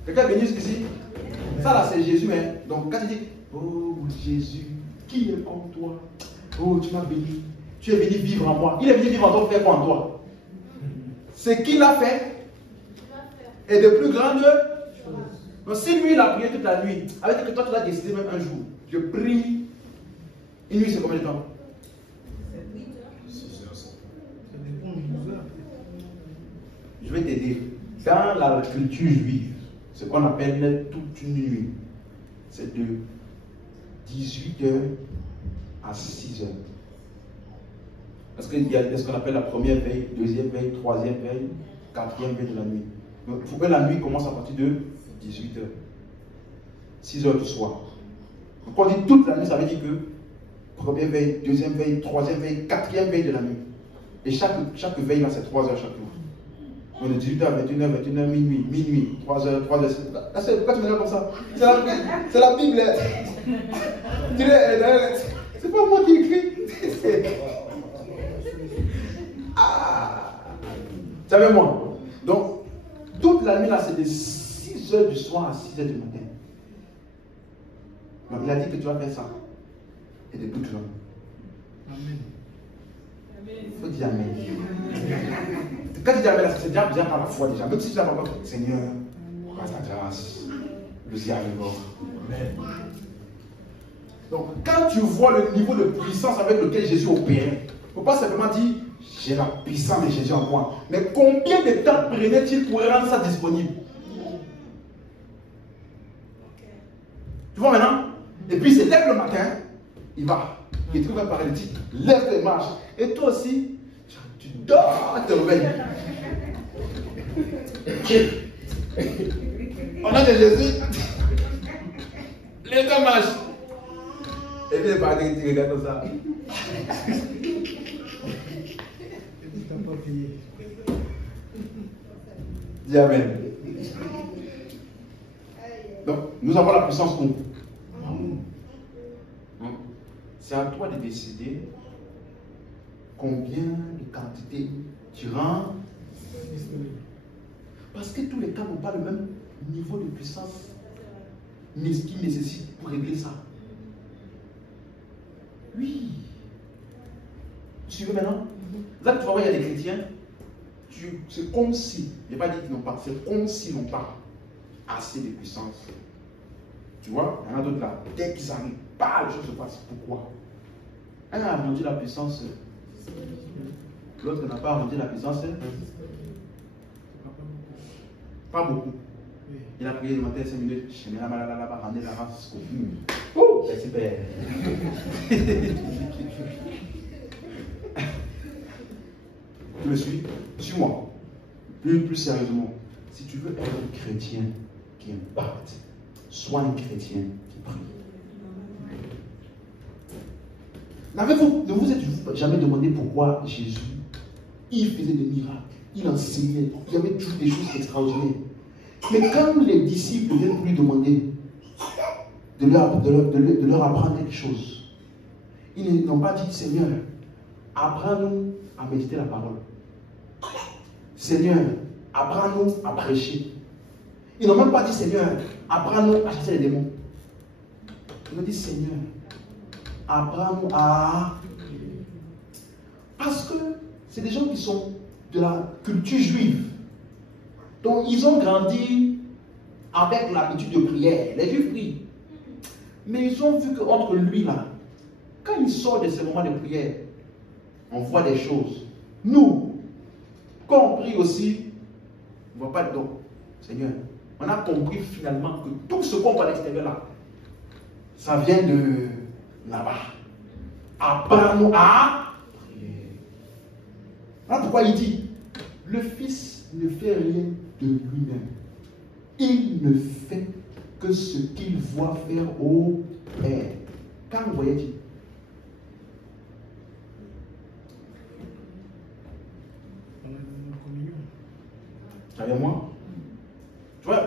Quelqu'un est venu jusqu'ici? Ça là, c'est Jésus. Hein? Donc, quand il dit, oh Jésus, qui est comme toi? Oh, tu m'as béni. Tu es venu vivre en moi. Il est venu vivre en toi, faire quoi en toi? Ce qu'il a fait est de plus grande. Donc, si lui, il a prié toute la nuit, avec que toi, tu l'as décidé même un jour, je prie. Une nuit, c'est combien de temps? Ça dépend de 12 heures. Je vais t'aider. Dans la culture juive, ce qu'on appelle toute une nuit, c'est de 18h à 6h. Parce qu'il y a ce qu'on appelle la première veille, deuxième veille, troisième veille, quatrième veille de la nuit. Donc, pour eux, la nuit commence à partir de 18h. 6h du soir. Donc, quand on dit toute la nuit, ça veut dire que première veille, deuxième veille, troisième veille, quatrième veille de la nuit. Et chaque veille, là, c'est 3 heures chaque jour. On est 18h, 21h, minuit, 3 heures. Pourquoi tu me dis comme ça? C'est la Bible. C'est pas moi qui écris. Savez-moi. Donc, toute la nuit, là, c'est de 6h du soir à 6h du matin. Donc, il a dit que tu vas faire ça. Et de toute l'homme. Amen. Il faut dire Amen. Quand tu dis Amen, c'est déjà par la foi déjà. Même si tu n'as pas fait, Seigneur, par ta grâce, nous y arrivons. Amen. Donc, quand tu vois le niveau de puissance avec lequel Jésus opérait, il ne faut pas simplement dire j'ai la puissance de Jésus en moi. Mais combien de temps prenait-il pour rendre ça disponible? Tu vois maintenant? Et puis il se lève le matin, il va. Il trouve un paralytique, lève les marches. Et toi aussi, tu dors, tu te réveilles. On a de Jésus. Lève ta marche. Et puis le paralytique, tu regardes comme ça. Dis Amen. Donc, nous avons la puissance où? C'est à toi de décider combien de quantité tu rends disponible. Parce que tous les cas n'ont pas le même niveau de puissance qui nécessite pour régler ça. Oui. Tu suivez maintenant? Là, tu vas voir, il y a des chrétiens, c'est comme si, je n'ai pas dit qu'ils n'ont pas, c'est comme s'ils n'ont pas assez de puissance. Tu vois, il y en a d'autres là, dès qu'ils arrivent, pas les choses se passent. Pourquoi? Un a rendu la puissance, l'autre n'a pas rendu la puissance, pas beaucoup. Il a prié le matin 5 minutes, je me là-bas, ramener la race jusqu'au bout. Oh, c'est super. Tu me suis? Suis-moi. Plus sérieusement, si tu veux être un chrétien qui impacte, sois un chrétien qui prie. Ne vous êtes jamais demandé pourquoi Jésus, il faisait des miracles, il enseignait, il y avait toujours des choses extraordinaires. Mais quand les disciples viennent lui demander de leur apprendre quelque chose, ils n'ont pas dit Seigneur, apprends-nous à méditer la parole. Seigneur, apprends-nous à prêcher. Ils n'ont même pas dit Seigneur, apprends-nous à chasser les démons. Ils ont dit Seigneur, apprends-nous à... Parce que c'est des gens qui sont de la culture juive. Donc ils ont grandi avec l'habitude de prière. Les Juifs prient. Mais ils ont vu qu'entre lui là, quand il sort de ces moments de prière, on voit des choses. Nous, quand on prie aussi, on ne voit pas de don. Seigneur, on a compris finalement que tout ce qu'on voit à l'extérieur là, ça vient de là-bas. Apprends-nous à prier. Voilà pourquoi il dit, le Fils ne fait rien de lui-même. Il ne fait que ce qu'il voit faire au Père. Quand voyait-il? Avec moi? Tu vois,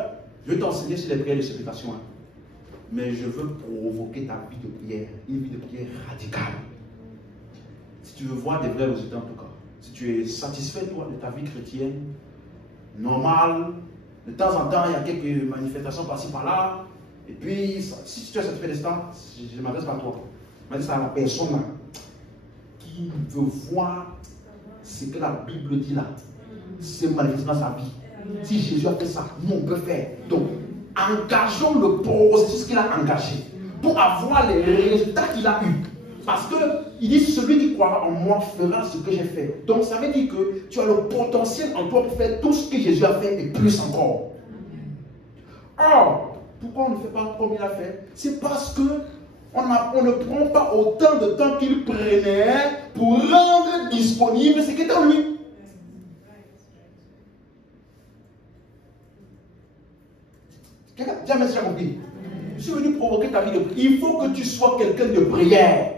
je vais t'enseigner sur les prières de supplication. Hein. Mais je veux provoquer ta vie de prière. Une vie de prière radicale. Si tu veux voir des vrais résultats en tout cas. Si tu es satisfait toi de ta vie chrétienne, normale, de temps en temps il y a quelques manifestations par-ci par-là. Et puis, si tu es satisfait de ça, je ne m'adresse pas à toi. Je m'adresse à la personne là, qui veut voir ce que la Bible dit là. C'est manifestement sa vie. Si Jésus a fait ça, nous on peut faire. Donc, engageons le processus qu'il a engagé pour avoir les résultats qu'il a eus. Parce qu'il dit, celui qui croira en moi fera ce que j'ai fait. Donc, ça veut dire que tu as le potentiel en toi pour faire tout ce que Jésus a fait et plus encore. Or, pourquoi on ne fait pas comme il a fait? C'est parce que on ne prend pas autant de temps qu'il prenait pour rendre disponible ce qui est en lui. Dis Amen si tu as compris. Je suis venu provoquer ta vie de prière. Il faut que tu sois quelqu'un de prière.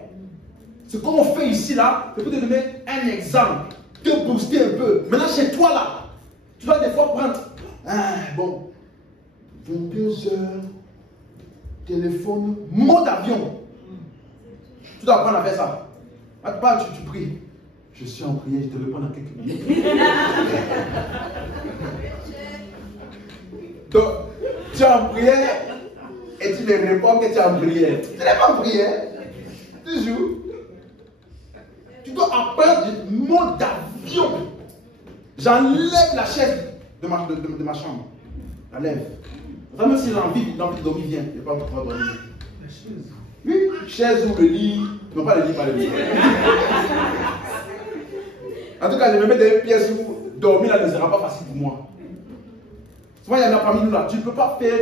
Ce qu'on fait ici, là, c'est pour te donner un exemple, te booster un peu. Maintenant, chez toi, là, tu dois des fois prendre, bon, 22 heures, téléphone, mode avion. Tu dois apprendre à faire ça. Tu pries. Je suis en prière, je te réponds dans quelques minutes. Donc, tu es en prière et tu me réponds que tu es en prière. Tu n'es pas en prière. Toujours. Tu dois apprendre du mode d'avion. J'enlève la chaise de ma chambre. J'enlève. Même si l'envie de dormir vient, je ne vais pas pouvoir dormir. La chaise. Oui, chaise ou le lit. Non, pas le lit, pas le lit. En tout cas, je me mets dans une pièce où dormir là ne sera pas facile pour moi. Souvent, il y en a parmi nous là. Tu ne peux pas faire.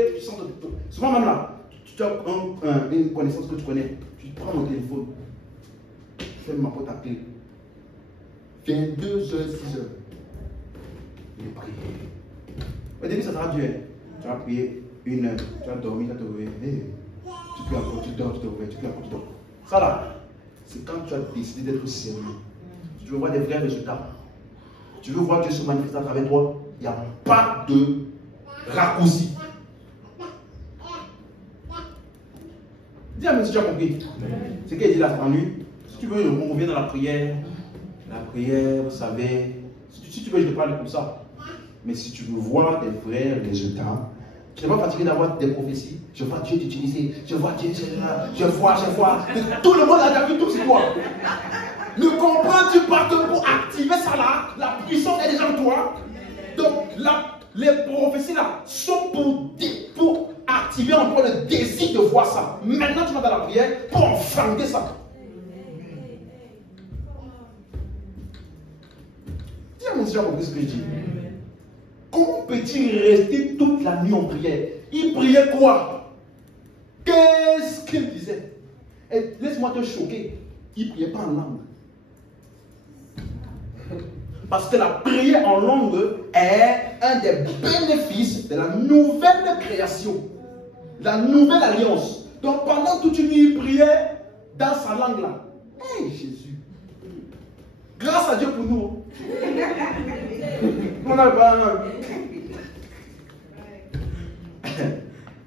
Souvent, même là, tu as une connaissance que tu connais. Tu prends mon téléphone. Tu fais ma porte à clé. 22h, 6h. Il est prié. Au début, ça sera dur. Tu vas prier 1 heure. Tu vas dormir, tu vas te réveiller. Tu pries encore, tu dors, tu te réveilles. Tu pries encore, tu dors. Ça là, c'est quand tu as décidé d'être sérieux. Tu veux voir des vrais résultats. Tu veux voir Dieu se manifester à travers toi. Il n'y a pas de raccourci. Dis Amen si tu as compris. C'est qu'il dit là en nuit. Si tu veux, on revient dans la prière. La prière, vous savez. Si tu veux, je te parle comme ça. Mais si tu veux voir des vrais résultats, tu n'es pas fatigué d'avoir des prophéties. Je vois Dieu t'utiliser. Je vois Dieu, je vois. Tout le monde a déjà vu tout c'est toi. Ne comprends-tu pas que pour activer ça là, la puissance est déjà en toi. Donc les prophéties là sont pour activer encore le désir de voir ça. Maintenant tu vas dans la prière pour enfanter ça. Dis-moi si tu as compris ce que je dis. Comment peut-il rester toute la nuit en prière? Il priait quoi? Qu'est-ce qu'il disait? Et laisse-moi te choquer. Il ne priait pas en langue. Parce que la prière en langue est un des bénéfices de la nouvelle création, la nouvelle alliance. Donc pendant toute une nuit, il priait dans sa langue là. Hey Jésus. Grâce à Dieu pour nous. On a pas.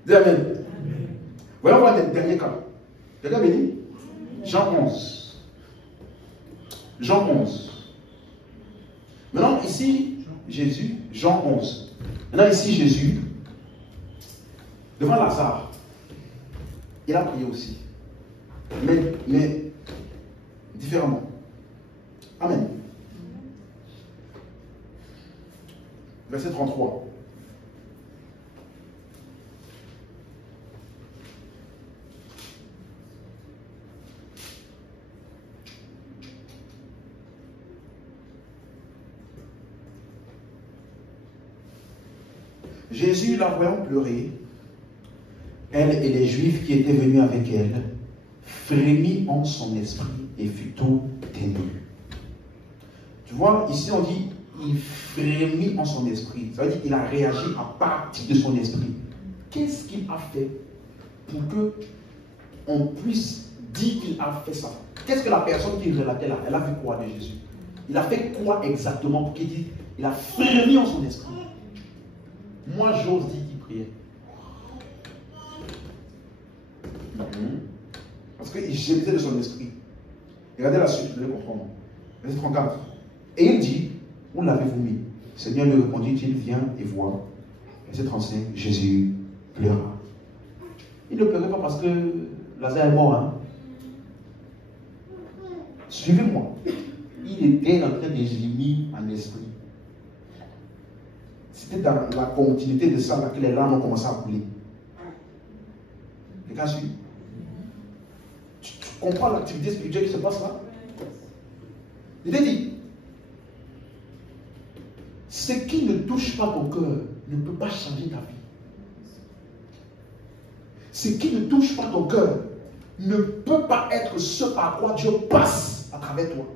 Dis Amen. Voyons voir le dernier cas. Quelqu'un me dit Jean 11. Jean 11. Maintenant, ici, Jésus, Jean 11. Maintenant, ici, Jésus, devant Lazare, il a prié aussi. Mais différemment. Amen. Verset 33. Jésus, la voyant pleurer, elle et les Juifs qui étaient venus avec elle, frémit en son esprit et fut tout ému. Tu vois, ici on dit, il frémit en son esprit. Ça veut dire qu'il a réagi à partir de son esprit. Qu'est-ce qu'il a fait pour que on puisse dire qu'il a fait ça? Qu'est-ce que la personne qui relatait là, elle a vu quoi de Jésus? Il a fait quoi exactement pour qu'il dise, il a frémi en son esprit? Moi, j'ose dire qu'il priait. Parce qu'il gémissait de son esprit. Regardez la suite, je vais comprendre. Verset 34. Et il dit, où l'avez-vous mis? Seigneur lui répondit-il, viens et vois. Verset 35, Jésus pleura. Il ne pleurait pas parce que Lazare est mort. Hein? Suivez-moi. Il était en train de gémir en esprit. C'était dans la continuité de ça que les larmes ont commencé à couler. Les gars, tu comprends l'activité spirituelle qui se passe là? Il te dit, ce qui ne touche pas ton cœur ne peut pas changer ta vie. Ce qui ne touche pas ton cœur ne peut pas être ce par quoi Dieu passe à travers toi.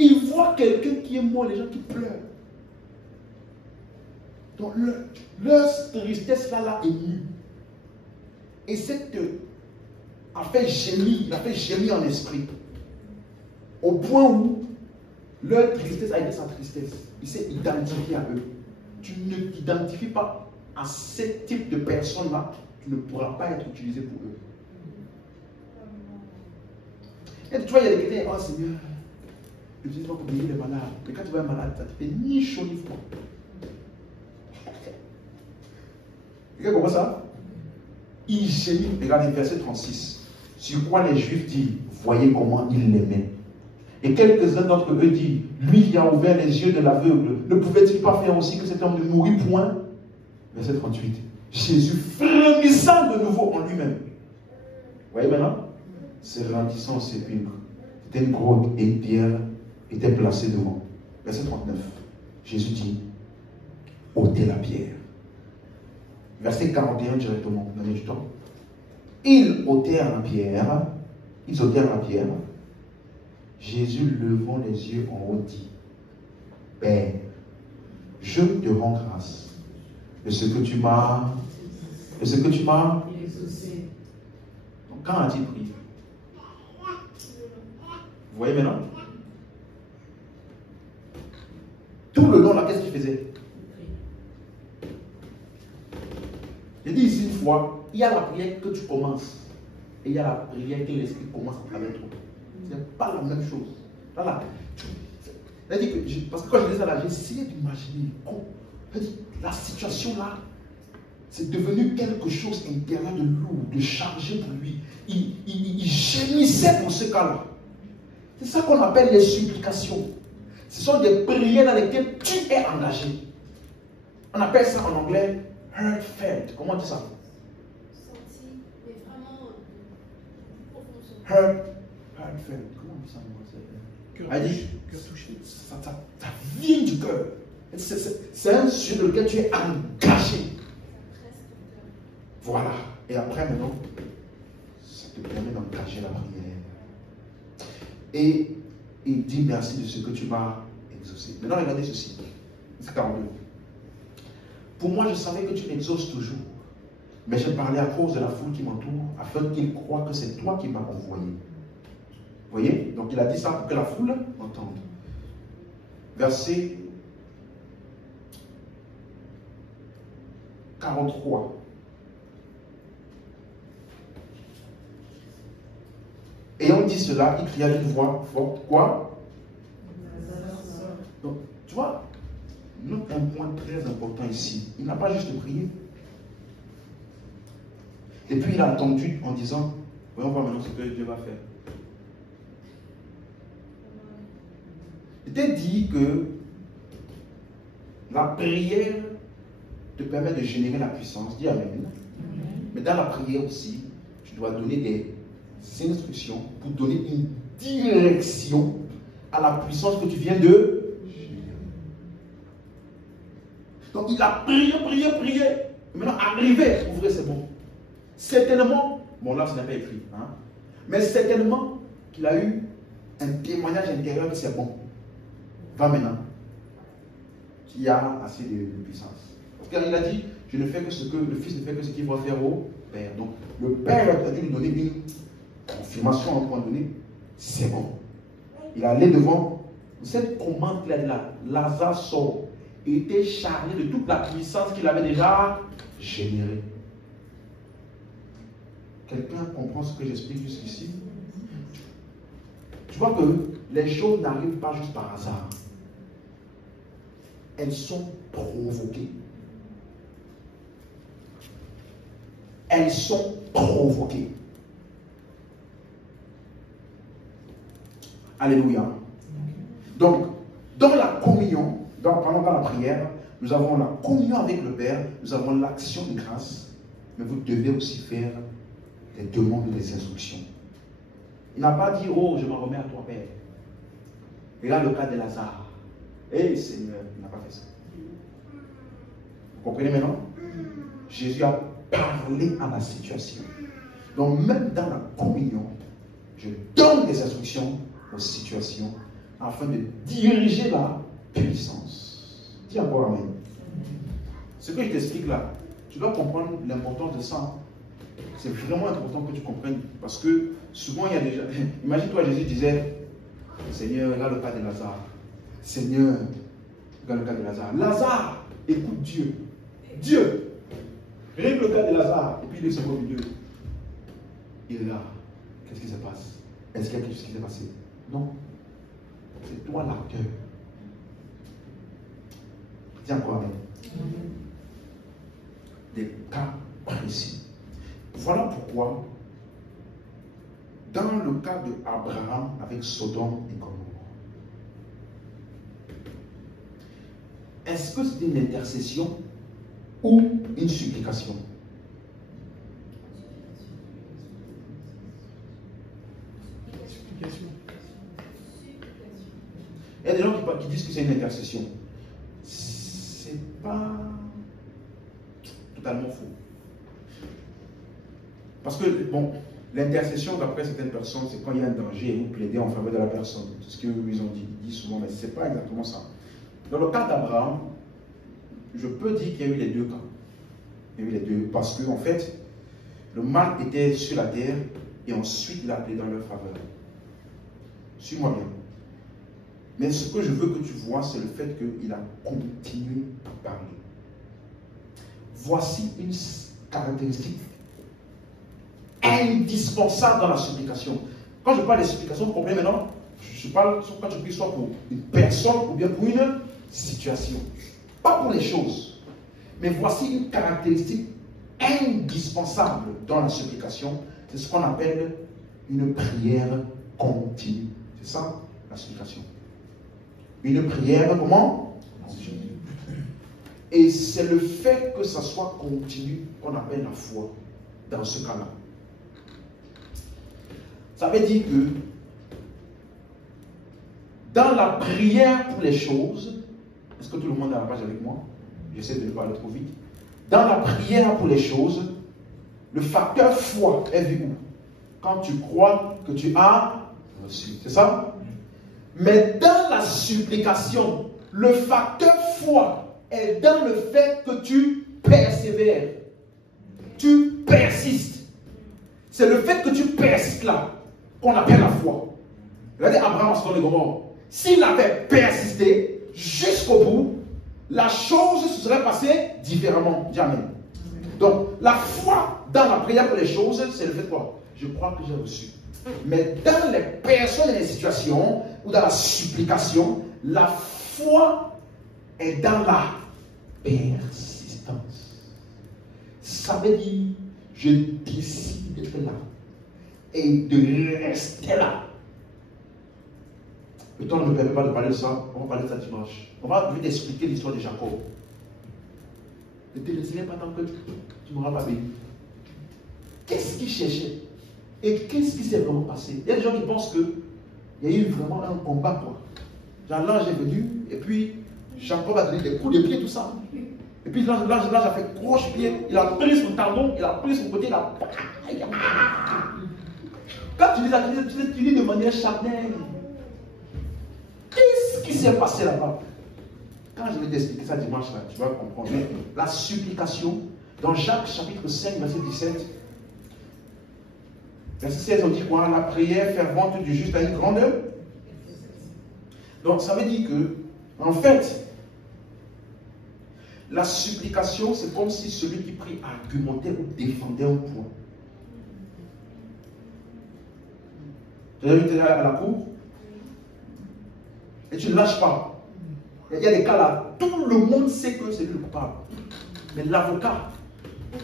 Il voit quelqu'un qui est mort, les gens qui pleurent. Donc, leur tristesse là est nue. Et cette a fait gémir en esprit. Au point où leur tristesse a été sa tristesse. Il s'est identifié à eux. Tu ne t'identifies pas à ce type de personnes-là, tu ne pourras pas être utilisé pour eux. Et tu vois, il y a des chrétiens, oh Seigneur, je ne sais pas pour guérir les malades. Mais quand tu vas être malade, ça ne te fait ni chaud ni froid. Vous comprenez ça? Il gémit, regardez verset 36. Sur quoi les Juifs disent, voyez comment il l'aimait. Et quelques-uns d'entre eux disent, lui qui a ouvert les yeux de l'aveugle, ne pouvait-il pas faire aussi que cet homme ne mourût point? Verset 38. Jésus frémissant de nouveau en lui-même. Vous voyez maintenant? Se rendissant au sépulcre. C'était une grotte et une pierre était placée devant. Verset 39. Jésus dit, ôtez la pierre. Verset 41 directement, vous avez du temps. Ils ôtèrent la pierre. Ils ôtèrent la pierre. Jésus, levant les yeux en haut, dit, Père, je te rends grâce de ce que tu m'as exaucé. Donc, quand a-t-il prié? Vous voyez maintenant? Tout le long là, qu'est-ce qu'il faisait? J'ai dit ici une fois, il y a la prière que tu commences et il y a la prière que l'Esprit commence à travers toi. Ce n'est pas la même chose. Voilà. Parce que quand je disais ça là, j'ai essayé d'imaginer la situation là, c'est devenu quelque chose intérieur de lourd, de chargé pour lui. Il gémissait pour ce cas-là. C'est ça qu'on appelle les supplications. Ce sont des prières dans lesquelles tu es engagé. On appelle ça en anglais heartfelt. Comment on dit ça? Senti, mais vraiment profond. Heartfelt. Comment on dit ça en français? Cœur touché. Ça vient du cœur. C'est un sujet dans lequel tu es engagé. Voilà. Et après, maintenant, ça te permet d'engager la prière. Et il dit merci de ce que tu m'as exaucé. Maintenant, regardez ceci. C'est 42. Pour moi, je savais que tu m'exauces toujours. Mais j'ai parlé à cause de la foule qui m'entoure, afin qu'ils croient que c'est toi qui m'as envoyé. Vous voyez? Donc il a dit ça pour que la foule entende. Verset 43. Ayant dit cela, il cria d'une voix forte. Quoi? Donc, tu vois, note un point très important ici. Il n'a pas juste prié. Et puis il a entendu en disant, voyons voir maintenant ce que Dieu va faire. Il t'a dit que la prière te permet de générer la puissance. Dis Amen. Mais dans la prière aussi, tu dois donner des instructions pour donner une direction à la puissance que tu viens de générer. Donc il a prié. Maintenant, arrivé, ouvrez, c'est bon. Certainement, bon là, ce n'est pas écrit, hein, mais certainement qu'il a eu un témoignage intérieur que c'est bon. Va maintenant. Qui a assez de puissance. Parce qu'il a dit, je ne fais que ce que le Fils ne fait que ce qu'il va faire au Père. Donc, le Père a dû lui donner une confirmation à un point donné. C'est bon. Il allait devant. Vous savez comment il a dit là? Lazare sort. Il était chargé de toute la puissance qu'il avait déjà générée. Quelqu'un comprend ce que j'explique jusqu'ici? Tu vois que les choses n'arrivent pas juste par hasard. Elles sont provoquées. Elles sont provoquées. Alléluia. Donc, dans la communion, pendant la prière, nous avons la communion avec le Père, nous avons l'action de grâce, mais vous devez aussi faire des demandes, des instructions. Il n'a pas dit, oh, je m'en remets à toi, Père. Regarde le cas de Lazare. Eh, Seigneur, il n'a pas fait ça. Vous comprenez maintenant? Jésus a parlé à la situation. Donc, même dans la communion, je donne des instructions aux situations afin de diriger la puissance. Dis encore Amen. Ce que je t'explique là, tu dois comprendre l'importance de ça. C'est vraiment important que tu comprennes. Parce que souvent, il y a des gens. Imagine-toi, Jésus disait, Seigneur, regarde le cas de Lazare. Seigneur, regarde le cas de Lazare. Lazare, écoute Dieu. Dieu, règle le cas de Lazare. Et puis il est au milieu. Il est là. Qu'est-ce qui se passe? Est-ce qu'il y a quelque chose qui s'est passé? Non. C'est toi l'acteur. Dis encore amen. Des cas précis. Voilà pourquoi, dans le cas d'Abraham avec Sodome et Gomorrhe, est-ce que c'est une intercession ou une supplication? Explication. Il y a des gens qui disent que c'est une intercession. C'est pas totalement faux. Parce que, bon, l'intercession, d'après certaines personnes, c'est quand il y a un danger et vous plaidez en faveur de la personne. C'est ce qu'ils ont dit, ils disent souvent, mais ce n'est pas exactement ça. Dans le cas d'Abraham, je peux dire qu'il y a eu les deux cas. Il y a eu les deux. Parce que, en fait, le mal était sur la terre et ensuite il a appelé dans leur faveur. Suis-moi bien. Mais ce que je veux que tu vois, c'est le fait qu'il a continué à parler. Voici une caractéristique indispensable dans la supplication. Quand je parle de supplication, vous comprenez maintenant? Je parle quand je prie soit pour une personne ou bien pour une situation. Pas pour les choses. Mais voici une caractéristique indispensable dans la supplication. C'est ce qu'on appelle une prière continue. C'est ça, la supplication. Une prière, comment? Continue. Et c'est le fait que ça soit continu qu'on appelle la foi dans ce cas-là. Ça veut dire que dans la prière pour les choses, est-ce que tout le monde est à la page avec moi? J'essaie de ne pas aller trop vite. Dans la prière pour les choses, le facteur foi est vu où? Quand tu crois que tu as reçu. C'est ça? Mais dans la supplication, le facteur foi est dans le fait que tu persévères. Tu persistes. C'est le fait que tu persistes là qu'on appelle la foi. Regardez Abraham, Sodome et Gomorrhe. S'il avait persisté jusqu'au bout, la chose se serait passée différemment. Dis amen. Donc, la foi dans la prière pour les choses, c'est le fait quoi? Je crois que j'ai reçu. Mais dans les personnes et les situations, ou dans la supplication, la foi est dans la persistance. Ça veut dire, je décide d'être là et de rester là. Le temps ne me permet pas de parler de ça, on va parler de ça dimanche. On va vite expliquer l'histoire de Jacob. Ne te laisserai pas tant que tu ne m'auras pas béni. Qu'est-ce qu'il cherchait? Et qu'est-ce qui s'est vraiment passé? Il y a des gens qui pensent qu'il y a eu vraiment un combat, quoi. Genre l'ange est venu, et puis Jacob a donné des coups de pied, tout ça. Et puis l'ange a fait croche-pied, il a pris son talon, il a pris son côté, il a... Quand tu dis ça, tu dis de manière charnelle. Qu'est-ce qui s'est passé là-bas? Quand je vais t'expliquer ça dimanche, là, tu vas comprendre. Mais la supplication, dans Jacques chapitre 5, verset 17, verset 16, on dit quoi? La prière fervente du juste a une grande. Donc ça veut dire que, en fait, la supplication, c'est comme si celui qui prie argumentait ou défendait un point. Tu as vu, tu es à la cour et tu ne lâches pas. Il y a des cas là, tout le monde sait que c'est lui le coupable. Mais l'avocat,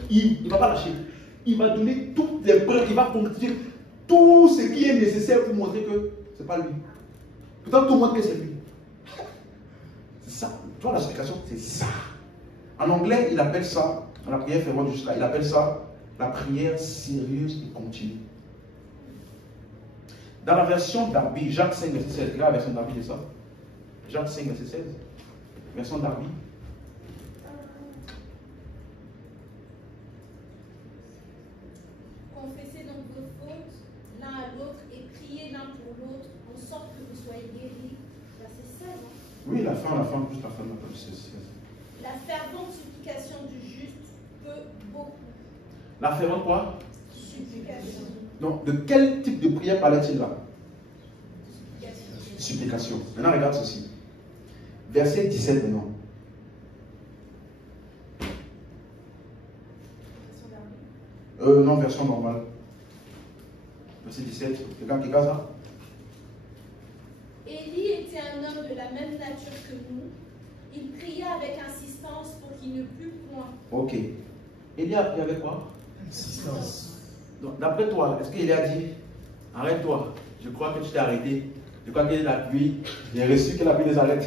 il ne va pas lâcher. Il va donner toutes les preuves, il va ponctuer tout ce qui est nécessaire pour montrer que ce n'est pas lui. Pourtant, tout le monde sait que c'est lui. C'est ça. Toi, la supplication, c'est ça. En anglais, il appelle ça, dans la prière fervente juste là, il appelle ça la prière sérieuse et continue. Dans la version Darby, Jacques 5, verset 16, regarde la version Darby de ça. Jacques 5, verset 16, version Darby. Confessez donc vos fautes l'un à l'autre et priez l'un pour l'autre en sorte que vous soyez guéris. Verset 16. Oui, la fin, juste la fin, plus 16. La fervente supplication du juste peut beaucoup. La fervente quoi? Supplication. Donc, de quel type de prière parlait-il là? Supplication. Supplication. Maintenant, regarde ceci. Verset 17 maintenant. Non, version normale. Verset 17. Quelqu'un qui casse ça? Élie était un homme de la même nature que nous. Il pria avec insistance pour qu'il ne plût point. Ok. Élie a prié avec quoi? Insistance. Donc, d'après toi, est-ce qu'il a dit, arrête-toi, je crois que tu t'es arrêté. Je crois que la pluie, j'ai reçu que la pluie les arrête.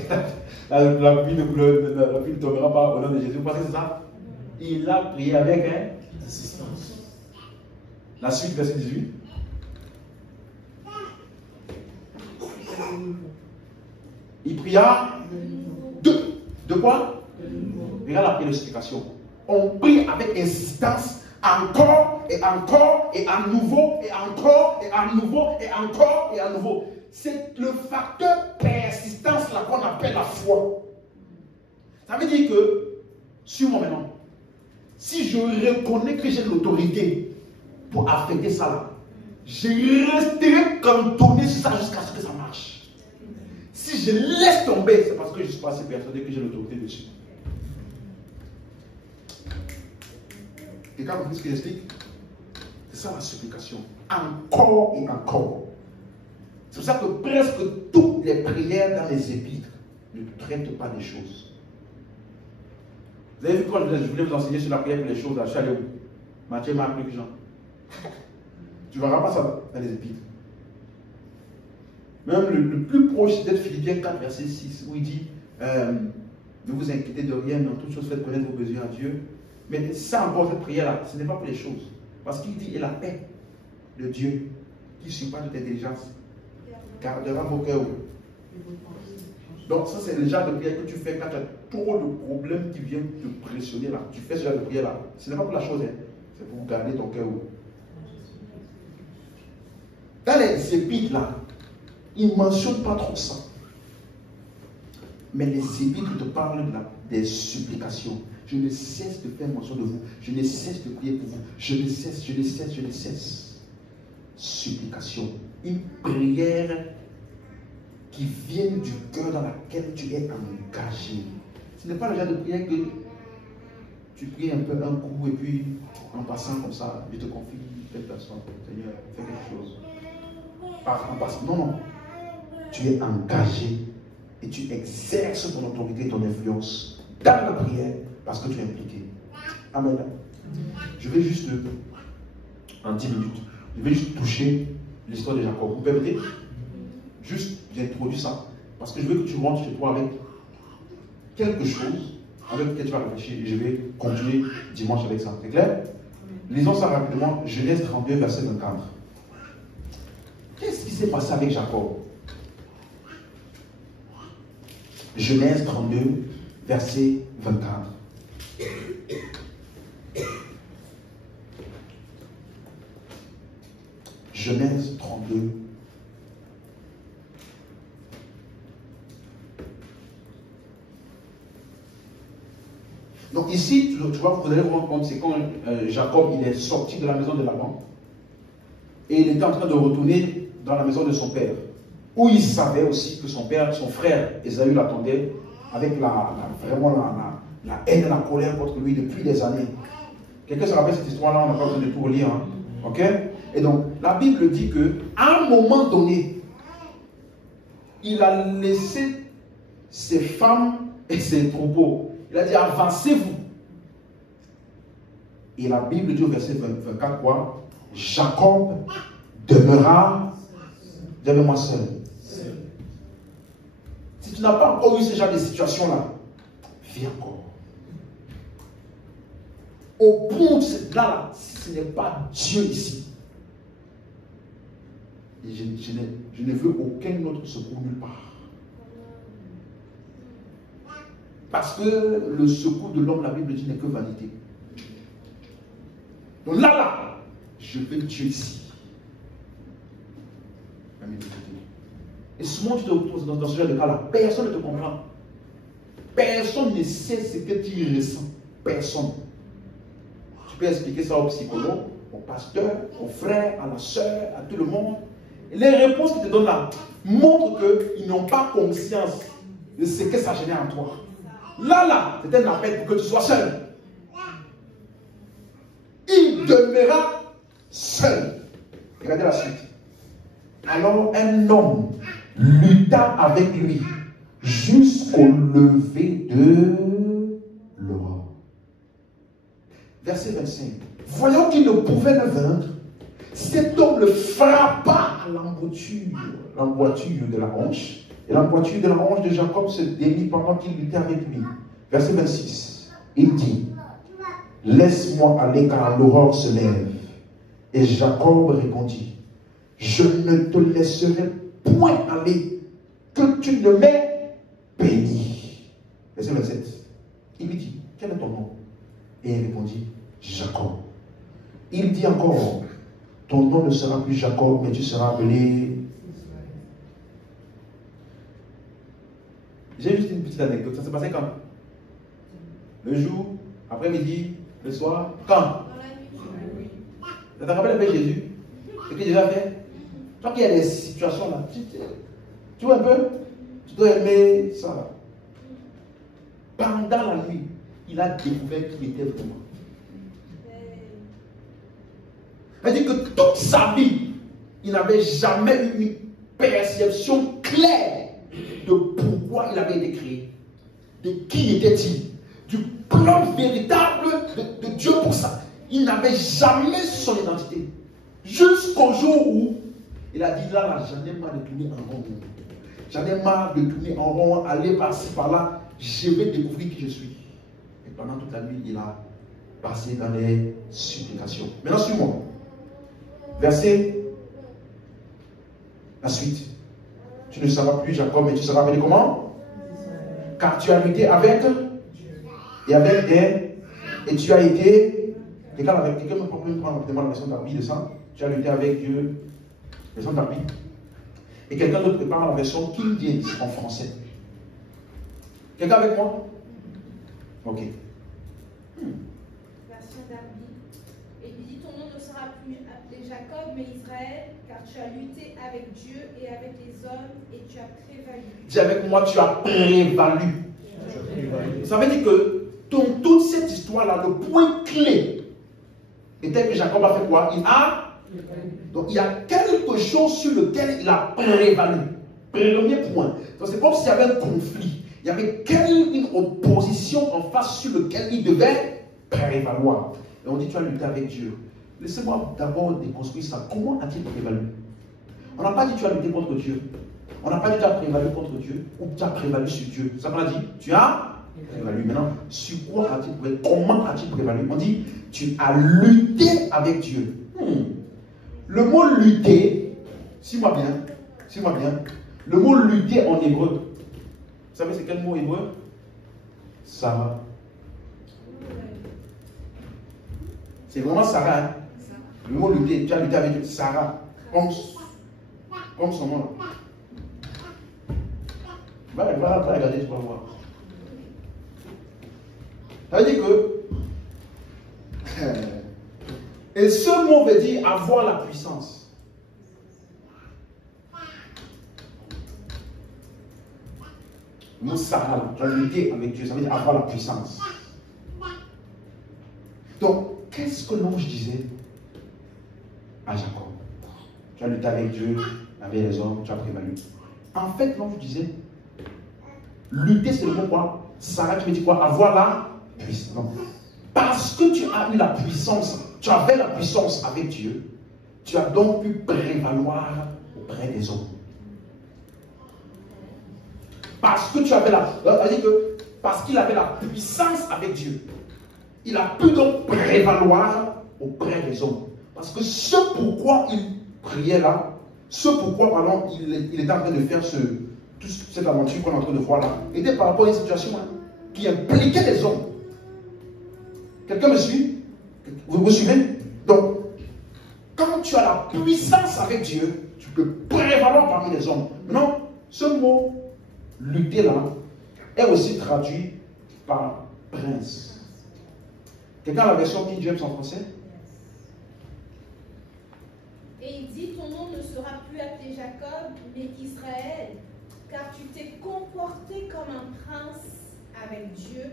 la pluie ne tombera pas au nom de Jésus. Vous pensez que c'est ça? Il a prié avec Insistance. La suite, verset 18. Il pria de quoi? Regarde la prière de supplication. On prie avec insistance, encore et encore, et à nouveau, et encore, et à nouveau, et encore, et à nouveau. C'est le facteur persistance là qu'on appelle la foi. Ça veut dire que, sur moi maintenant, si je reconnais que j'ai l'autorité pour affecter ça là, je resterai cantonné sur ça jusqu'à ce que ça marche. Si je laisse tomber, c'est parce que je suis pas assez persuadé que j'ai l'autorité dessus. Quelqu'un compris ce qu'il explique? C'est ça la supplication. Encore et encore. C'est pour ça que presque toutes les prières dans les épîtres ne traitent pas des choses. Vous avez vu quand je voulais vous enseigner sur la prière pour les choses à Chaléou? Matthieu, Marc, Luc, Jean. Tu ne verras pas ça dans les épîtres. Même le plus proche, c'est peut-être Philippiens 4, verset 6, où il dit ne vous inquiétez de rien, mais en toute chose faites connaître vos besoins à Dieu. Mais ça encore, cette prière-là, ce n'est pas pour les choses. Parce qu'il dit, et la paix de Dieu, qui surpasse toute intelligence, gardera vos cœurs. Donc ça, c'est le genre de prière que tu fais quand tu as trop de problèmes qui viennent te pressionner là. Tu fais ce genre de prière-là. Ce n'est pas pour la chose, hein. C'est pour garder ton cœur. Dans les épîtres là, ils ne mentionnent pas trop ça. Mais les épîtres te parlent des supplications. Je ne cesse de faire mention de vous. Je ne cesse de prier pour vous. Je ne cesse, je ne cesse, je ne cesse. Supplication. Une prière qui vient du cœur dans laquelle tu es engagé. Ce n'est pas le genre de prière que tu pries un peu un coup et puis en passant comme ça, je te confie telle personne. Seigneur, fais quelque chose. En passant. Non, non. Tu es engagé et tu exerces ton autorité et ton influence dans la prière parce que tu es impliqué. Amen. Je vais juste, en 10 minutes, je vais juste toucher l'histoire de Jacob. Vous permettez? Juste, j'introduis ça parce que je veux que tu rentres chez toi avec quelque chose avec lequel tu vas réfléchir et je vais continuer dimanche avec ça. C'est clair? Lisons ça rapidement. Genèse 32, verset 24. Qu'est-ce qui s'est passé avec Jacob? Genèse 32, verset 24. Genèse 32. Donc ici, tu vois, vous allez vous rendre compte, c'est quand Jacob il est sorti de la maison de Laban et il était en train de retourner dans la maison de son père, où il savait aussi que son père, son frère Ésaü l'attendait avec vraiment la haine et la colère contre lui depuis des années. Quelqu'un se rappelle cette histoire-là, on n'a pas besoin de tout relire. Hein? Ok? Et donc, la Bible dit qu'à un moment donné, il a laissé ses femmes et ses troupeaux. Il a dit, avancez-vous. Et la Bible dit au verset 24 quoi? Jacob demeura, dis-moi seul. Si tu n'as pas encore eu ce genre de situation-là, viens encore. Au point de là, ce n'est pas Dieu ici. Et je ne veux aucun autre secours nulle part. Parce que le secours de l'homme, la Bible dit, n'est que vanité. Donc là, je veux Dieu ici. Et souvent tu te retrouves dans ce genre de cas-là, personne ne te comprend. personne ne sait ce que tu ressens. Personne. Tu peux expliquer ça au psychologue, au pasteur, au frère, à la soeur, à tout le monde. Et les réponses qu'ils te donnent là montrent qu'ils n'ont pas conscience de ce que ça génère en toi. Là, c'est un appel pour que tu sois seul. Il demeura seul. Regardez la suite. Alors un homme lutta avec lui jusqu'au lever de l'aurore. Verset 25. Voyant qu'il ne pouvait le vaincre, cet homme le frappa à l'emboîture de la hanche. Et l'emboîture de la hanche de Jacob se démit pendant qu'il luttait avec lui. Verset 26. Il dit, laisse-moi aller car l'aurore se lève. Et Jacob répondit, je ne te laisserai point aller que tu ne m'aies béni. Verset 27. Il lui dit, quel est ton nom? Et il répondit, Jacob. Il dit encore, ton nom ne sera plus Jacob, mais tu seras appelé. J'ai juste une petite anecdote. Ça s'est passé quand? Le jour, après-midi, le soir, quand? Ça te rappelle avec Jésus? Ce qu'il a déjà fait? Toi qui as des situations là, tu vois un peu? Tu dois aimer ça. Pendant la nuit, il a découvert qu'il était vraiment. C'est-à-dire que toute sa vie, il n'avait jamais eu une perception claire de pourquoi il avait été créé. De qui était-il? Du plan véritable de Dieu pour ça. Il n'avait jamais son identité. Jusqu'au jour où il a dit, là, j'en ai marre de tourner en rond. J'en ai marre de tourner en rond, aller par-ci, par-là. Je vais découvrir qui je suis. Et pendant toute la nuit, il a passé dans les supplications. Maintenant, suis-moi. Verset, la suite. Tu ne seras plus Jacob, mais tu seras appelé comment? Car tu as lutté avec et avec des. Et tu as été. Quelqu'un me prend la version d'Arbi de ça. Tu as lutté avec Dieu. Version d'Arbi. Et quelqu'un d'autre prépare la version King James en français. Quelqu'un avec moi? Ok. Version d'Arbi. Et il dit, ton nom ne sera plus appelé Jacob, mais Israël, car tu as lutté avec Dieu et avec les hommes, et tu as prévalu. Dis avec moi, tu as prévalu. Ça veut dire que dans toute cette histoire-là, le point clé était que Jacob a fait quoi? Donc il y a quelque chose sur lequel il a prévalu. Premier point. Donc c'est comme s'il y avait un conflit. Il y avait une opposition en face sur lequel il devait prévaloir. Et on dit, tu as lutté avec Dieu. Laissez-moi d'abord déconstruire ça. Comment a-t-il prévalu? On n'a pas dit tu as lutté contre Dieu. On n'a pas dit tu as prévalu contre Dieu ou tu as prévalu sur Dieu. Ça qu'on a dit, tu as prévalu. Maintenant, sur quoi a-t-il prévalu? Comment a-t-il prévalu? On dit, tu as lutté avec Dieu. Le mot lutter, suis-moi bien, le mot lutter en hébreu, vous savez c'est quel mot hébreu? Sarah. C'est vraiment Sarah. Hein? Le mot lutter, tu as lutté avec Sarah. Comme son nom. Va regarder, tu vas voir. Ça veut dire que. Et ce mot veut dire avoir la puissance. Le mot Sarah, tu as lutté avec Dieu, ça veut dire avoir la puissance. Donc, qu'est-ce que l'ange disait à Jacob? Tu as lutté avec Dieu, avec les hommes, tu as prévalu. En fait, l'ange disait, lutter c'est le mot quoi? Sarah, tu me dis quoi? Avoir la puissance. Non. Parce que tu as eu la puissance, tu avais la puissance avec Dieu, tu as donc pu prévaloir auprès des hommes. Parce que tu avais parce qu'il avait la puissance avec Dieu, il a pu donc prévaloir auprès des hommes. Parce que ce pourquoi il priait là, ce pourquoi pardon, il était en train de faire toute cette aventure qu'on est en train de voir là, était par rapport à une situation qui impliquait les hommes. Quelqu'un me suit? Vous me suivez? Donc, quand tu as la puissance avec Dieu, tu peux prévaloir parmi les hommes. Maintenant, ce mot lutter là est aussi traduit par prince. Quelqu'un a la version King James en français? Et il dit, ton nom ne sera plus appelé Jacob, mais Israël, car tu t'es comporté comme un prince avec Dieu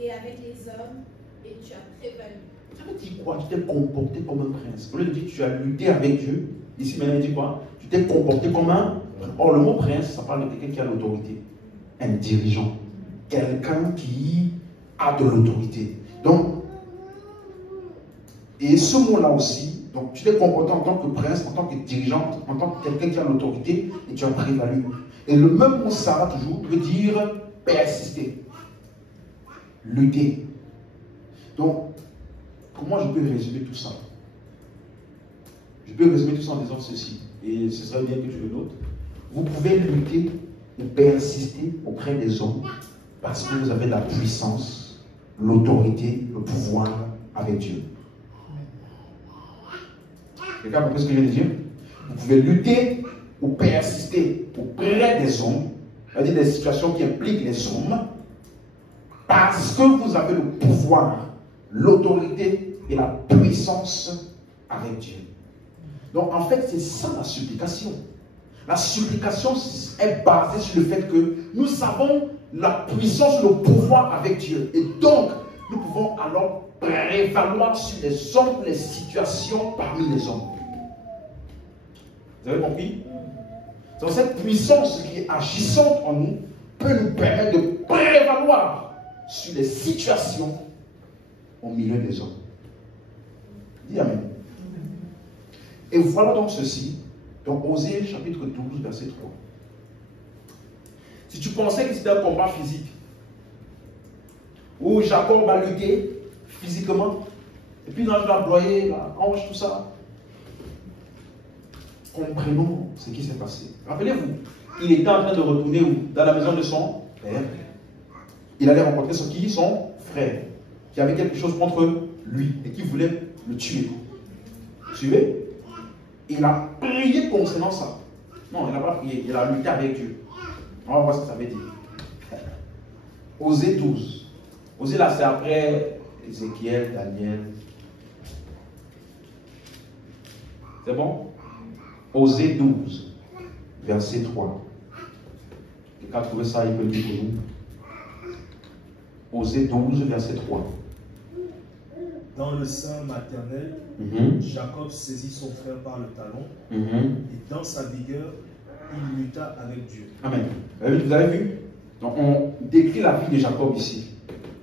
et avec les hommes, et tu as prévalu. Ça veut dire quoi? Tu t'es comporté comme un prince. Au lieu de dire que tu as lutté avec Dieu, ici maintenant il dit quoi? Tu t'es comporté comme un... Or le mot prince, ça parle de quelqu'un qui a l'autorité. Un dirigeant. Quelqu'un qui a de l'autorité. Donc, et ce mot-là aussi, donc tu t'es comporté en tant que prince, en tant que dirigeant, en tant que quelqu'un qui a l'autorité, et tu as prévalu. Et le même mot Sarah toujours veut dire persister, lutter. Donc, comment je peux résumer tout ça? Je peux résumer tout ça en disant ceci, et ce serait bien que tu le notes. Vous pouvez lutter et persister auprès des hommes parce que vous avez la puissance, l'autorité, le pouvoir avec Dieu. Quelqu'un a compris ce que je viens de dire? Vous pouvez lutter ou persister auprès des hommes, c'est-à-dire des situations qui impliquent les hommes, parce que vous avez le pouvoir, l'autorité et la puissance avec Dieu. Donc en fait, c'est ça la supplication. La supplication est basée sur le fait que nous avons la puissance, le pouvoir avec Dieu. Et donc, nous pouvons alors prévaloir sur les hommes, les situations parmi les hommes. Vous avez compris? Donc cette puissance qui est agissante en nous peut nous permettre de prévaloir sur les situations au milieu des hommes. Dis Amen. Et voilà donc ceci. Donc Osée chapitre 12, verset 3. Si tu pensais que c'était un combat physique, où Jacob va lutter physiquement, et puis l'ange va broyer la hanche, tout ça, comprenons ce qui s'est passé. Rappelez-vous, il était en train de retourner où? Dans la maison de son père. Il allait rencontrer son frère, qui avait quelque chose contre lui et qui voulait le tuer. Suivez? Il a prié concernant ça. Non, il n'a pas prié, il a lutté avec Dieu. On va voir ce que ça veut dire. Osée 12. Osée là, c'est après Ézéchiel, Daniel. C'est bon? Osée 12, verset 3. Quelqu'un a trouvé ça, il peut le dire pour nous. Osée 12, verset 3. Dans le sein maternel, Jacob saisit son frère par le talon, et dans sa vigueur, il lutta avec Dieu. Amen. Vous avez vu? Donc on décrit la vie de Jacob ici.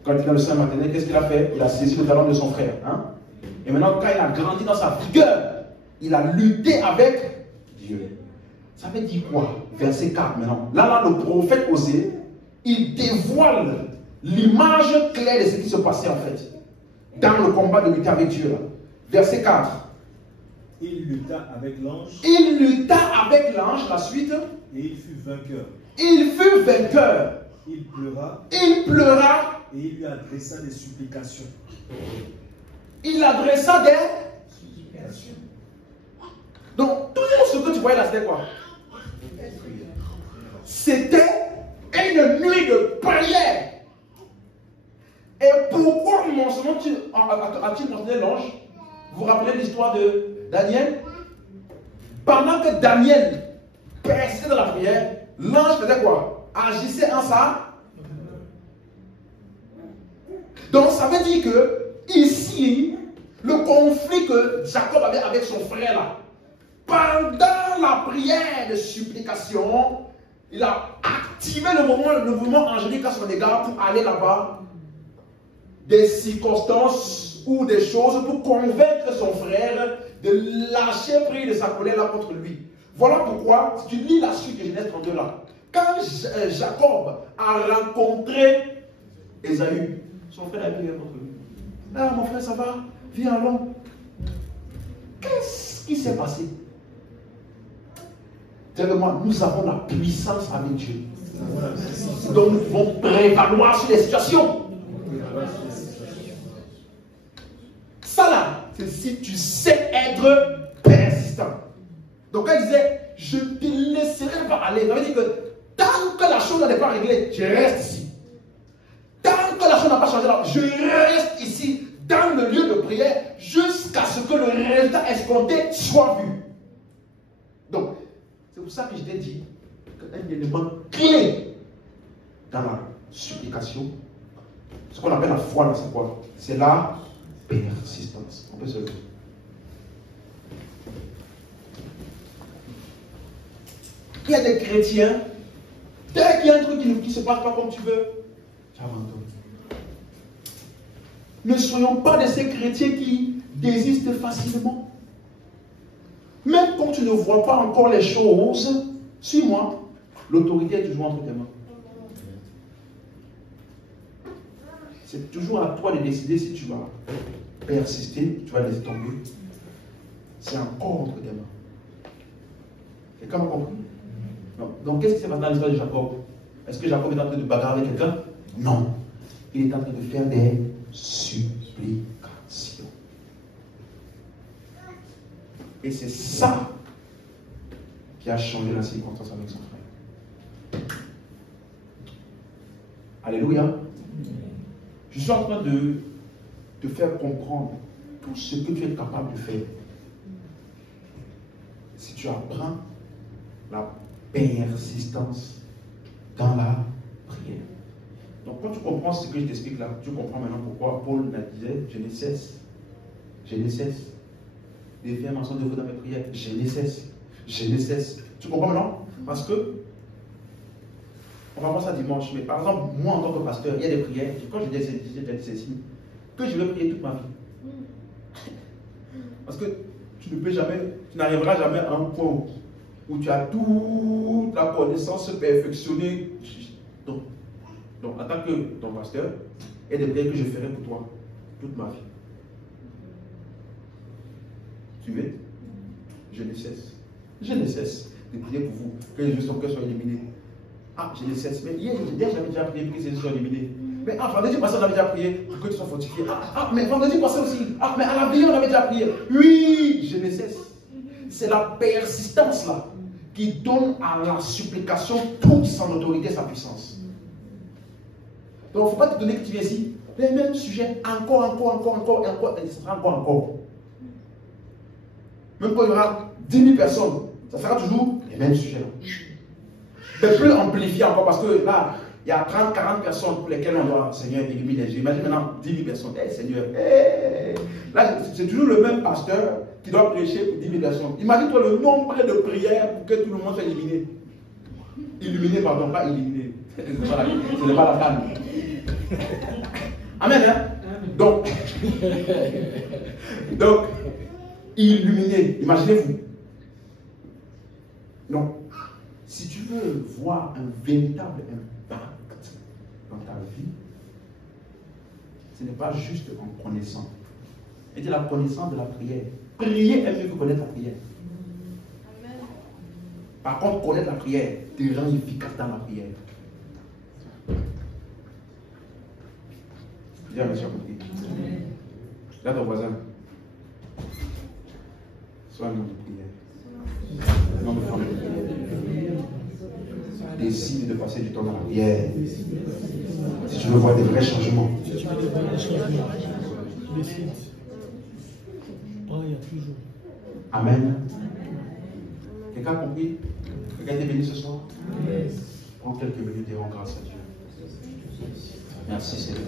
Quand il est dans le sein maternel, qu'est-ce qu'il a fait? Il a saisi le talon de son frère. Hein? Et maintenant, quand il a grandi dans sa vigueur, il a lutté avec Dieu. Ça veut dire quoi? Verset 4 maintenant. Là, le prophète Osée, il dévoile l'image claire de ce qui se passait en fait. Dans le combat de lutter avec Dieu. Là. Verset 4. Il lutta avec l'ange. Il lutta avec l'ange, la suite. Et il fut vainqueur. Il fut vainqueur. Il pleura. Il pleura. Et il lui adressa des supplications. Il adressa des supplications. Donc, tout ce que tu voyais là, c'était quoi? C'était une nuit de prière. Et pourquoi a-t-il mentionné l'ange? Vous vous rappelez l'histoire de Daniel? Pendant que Daniel persistait dans la prière, l'ange faisait quoi? Agissait en ça. Donc ça veut dire que ici, le conflit que Jacob avait avec son frère là, pendant la prière de supplication, il a activé le mouvement angélique à son égard pour aller là-bas. Des circonstances ou des choses pour convaincre son frère de lâcher prise de sa colère là contre lui. Voilà pourquoi, si tu lis la suite de Genèse 32 là, quand Jacob a rencontré Ésaü, son frère a prié contre lui. Ah mon frère, ça va? Viens allons. Qu'est-ce qui s'est passé? Tellement nous avons la puissance avec Dieu. Donc nous pouvons prévaloir sur les situations. Ça là, c'est si tu sais être persistant. Donc quand il disait, je ne te laisserai pas aller, ça veut dire que tant que la chose n'est pas réglée, tu restes ici. maintenant, je reste ici dans le lieu de prière jusqu'à ce que le résultat escompté soit vu. Donc, c'est pour ça que je t'ai dit qu'un élément clé dans la supplication, ce qu'on appelle la foi dans sa foi, c'est la persistance. On peut se lever. Il y a des chrétiens, dès qu'il y a un truc qui ne se passe pas comme tu veux, tu abandonnes. Ne soyons pas de ces chrétiens qui désistent facilement. Même quand tu ne vois pas encore les choses, suis-moi, l'autorité est toujours entre tes mains. C'est toujours à toi de décider si tu vas persister, tu vas laisser tomber. C'est encore entre tes mains. Quelqu'un m'a compris? Non. Donc qu'est-ce qui s'est passé dans l'histoire de Jacob? Est-ce que Jacob est en train de bagarrer avec quelqu'un? Non. Il est en train de faire des supplications. Et c'est ça qui a changé la circonstance avec son frère. Alléluia. Je suis en train de te faire comprendre tout ce que tu es capable de faire. Si tu apprends la persistance dans la prière. Donc quand tu comprends ce que je t'explique là, tu comprends maintenant pourquoi Paul disait, je ne cesse de faire mention de vous dans mes prières. Je ne cesse. Tu comprends maintenant? Parce que, on va voir ça dimanche, mais par exemple, moi en tant que pasteur, il y a des prières, quand je dis ceci, que je vais prier toute ma vie. Parce que tu n'arriveras jamais à un point où tu as toute la connaissance perfectionnée. Donc, en tant que ton pasteur, il y a des prières que je ferai pour toi toute ma vie. Tu veux? Je ne cesse de prier pour vous, que les yeux son cœur soient éliminés. Ah, je ne cesse. Mais hier, j'avais déjà prié pour que ces yeux soient éliminés. Mais vendredi passé, on avait déjà prié pour que tu sois fortifié. Mais vendredi passé aussi. Mais à la veille, on avait déjà prié. Oui, je ne cesse. C'est la persistance là qui donne à la supplication toute son autorité et sa puissance. Donc, il ne faut pas te donner que tu viens ici. Les mêmes sujets, encore, et ce sera encore. Même quand il y aura 10 000 personnes, ça sera toujours les mêmes sujets. Mais plus amplifié encore, parce que là, il y a 30, 40 personnes pour lesquelles on doit, Seigneur, illuminer les yeux. Imagine maintenant 10 000 personnes. Seigneur, là, c'est toujours le même pasteur qui doit prêcher pour 10 000 personnes. Imagine-toi le nombre de prières pour que tout le monde soit illuminé. Illuminé, pardon, pas illuminé. Ce n'est pas la femme. Amen, hein? Donc, illuminé, imaginez-vous. Donc, si tu veux voir un véritable impact dans ta vie, ce n'est pas juste en connaissant. C'est la connaissance de la prière. Prier est mieux que connaître la prière. Amen. Par contre, connaître la prière te rend efficace dans la prière. Dis à monsieur compris. Là, ton voisin. Sois un homme de prière. Un homme de femme de prière. Décide de passer du temps dans la prière. Si tu veux voir des vrais changements. Décide. Oh, il y a toujours. Amen. Quelqu'un a compris? Quelqu'un est béni ce soir? Prends quelques minutes et rends grâce à Dieu. Merci Seigneur.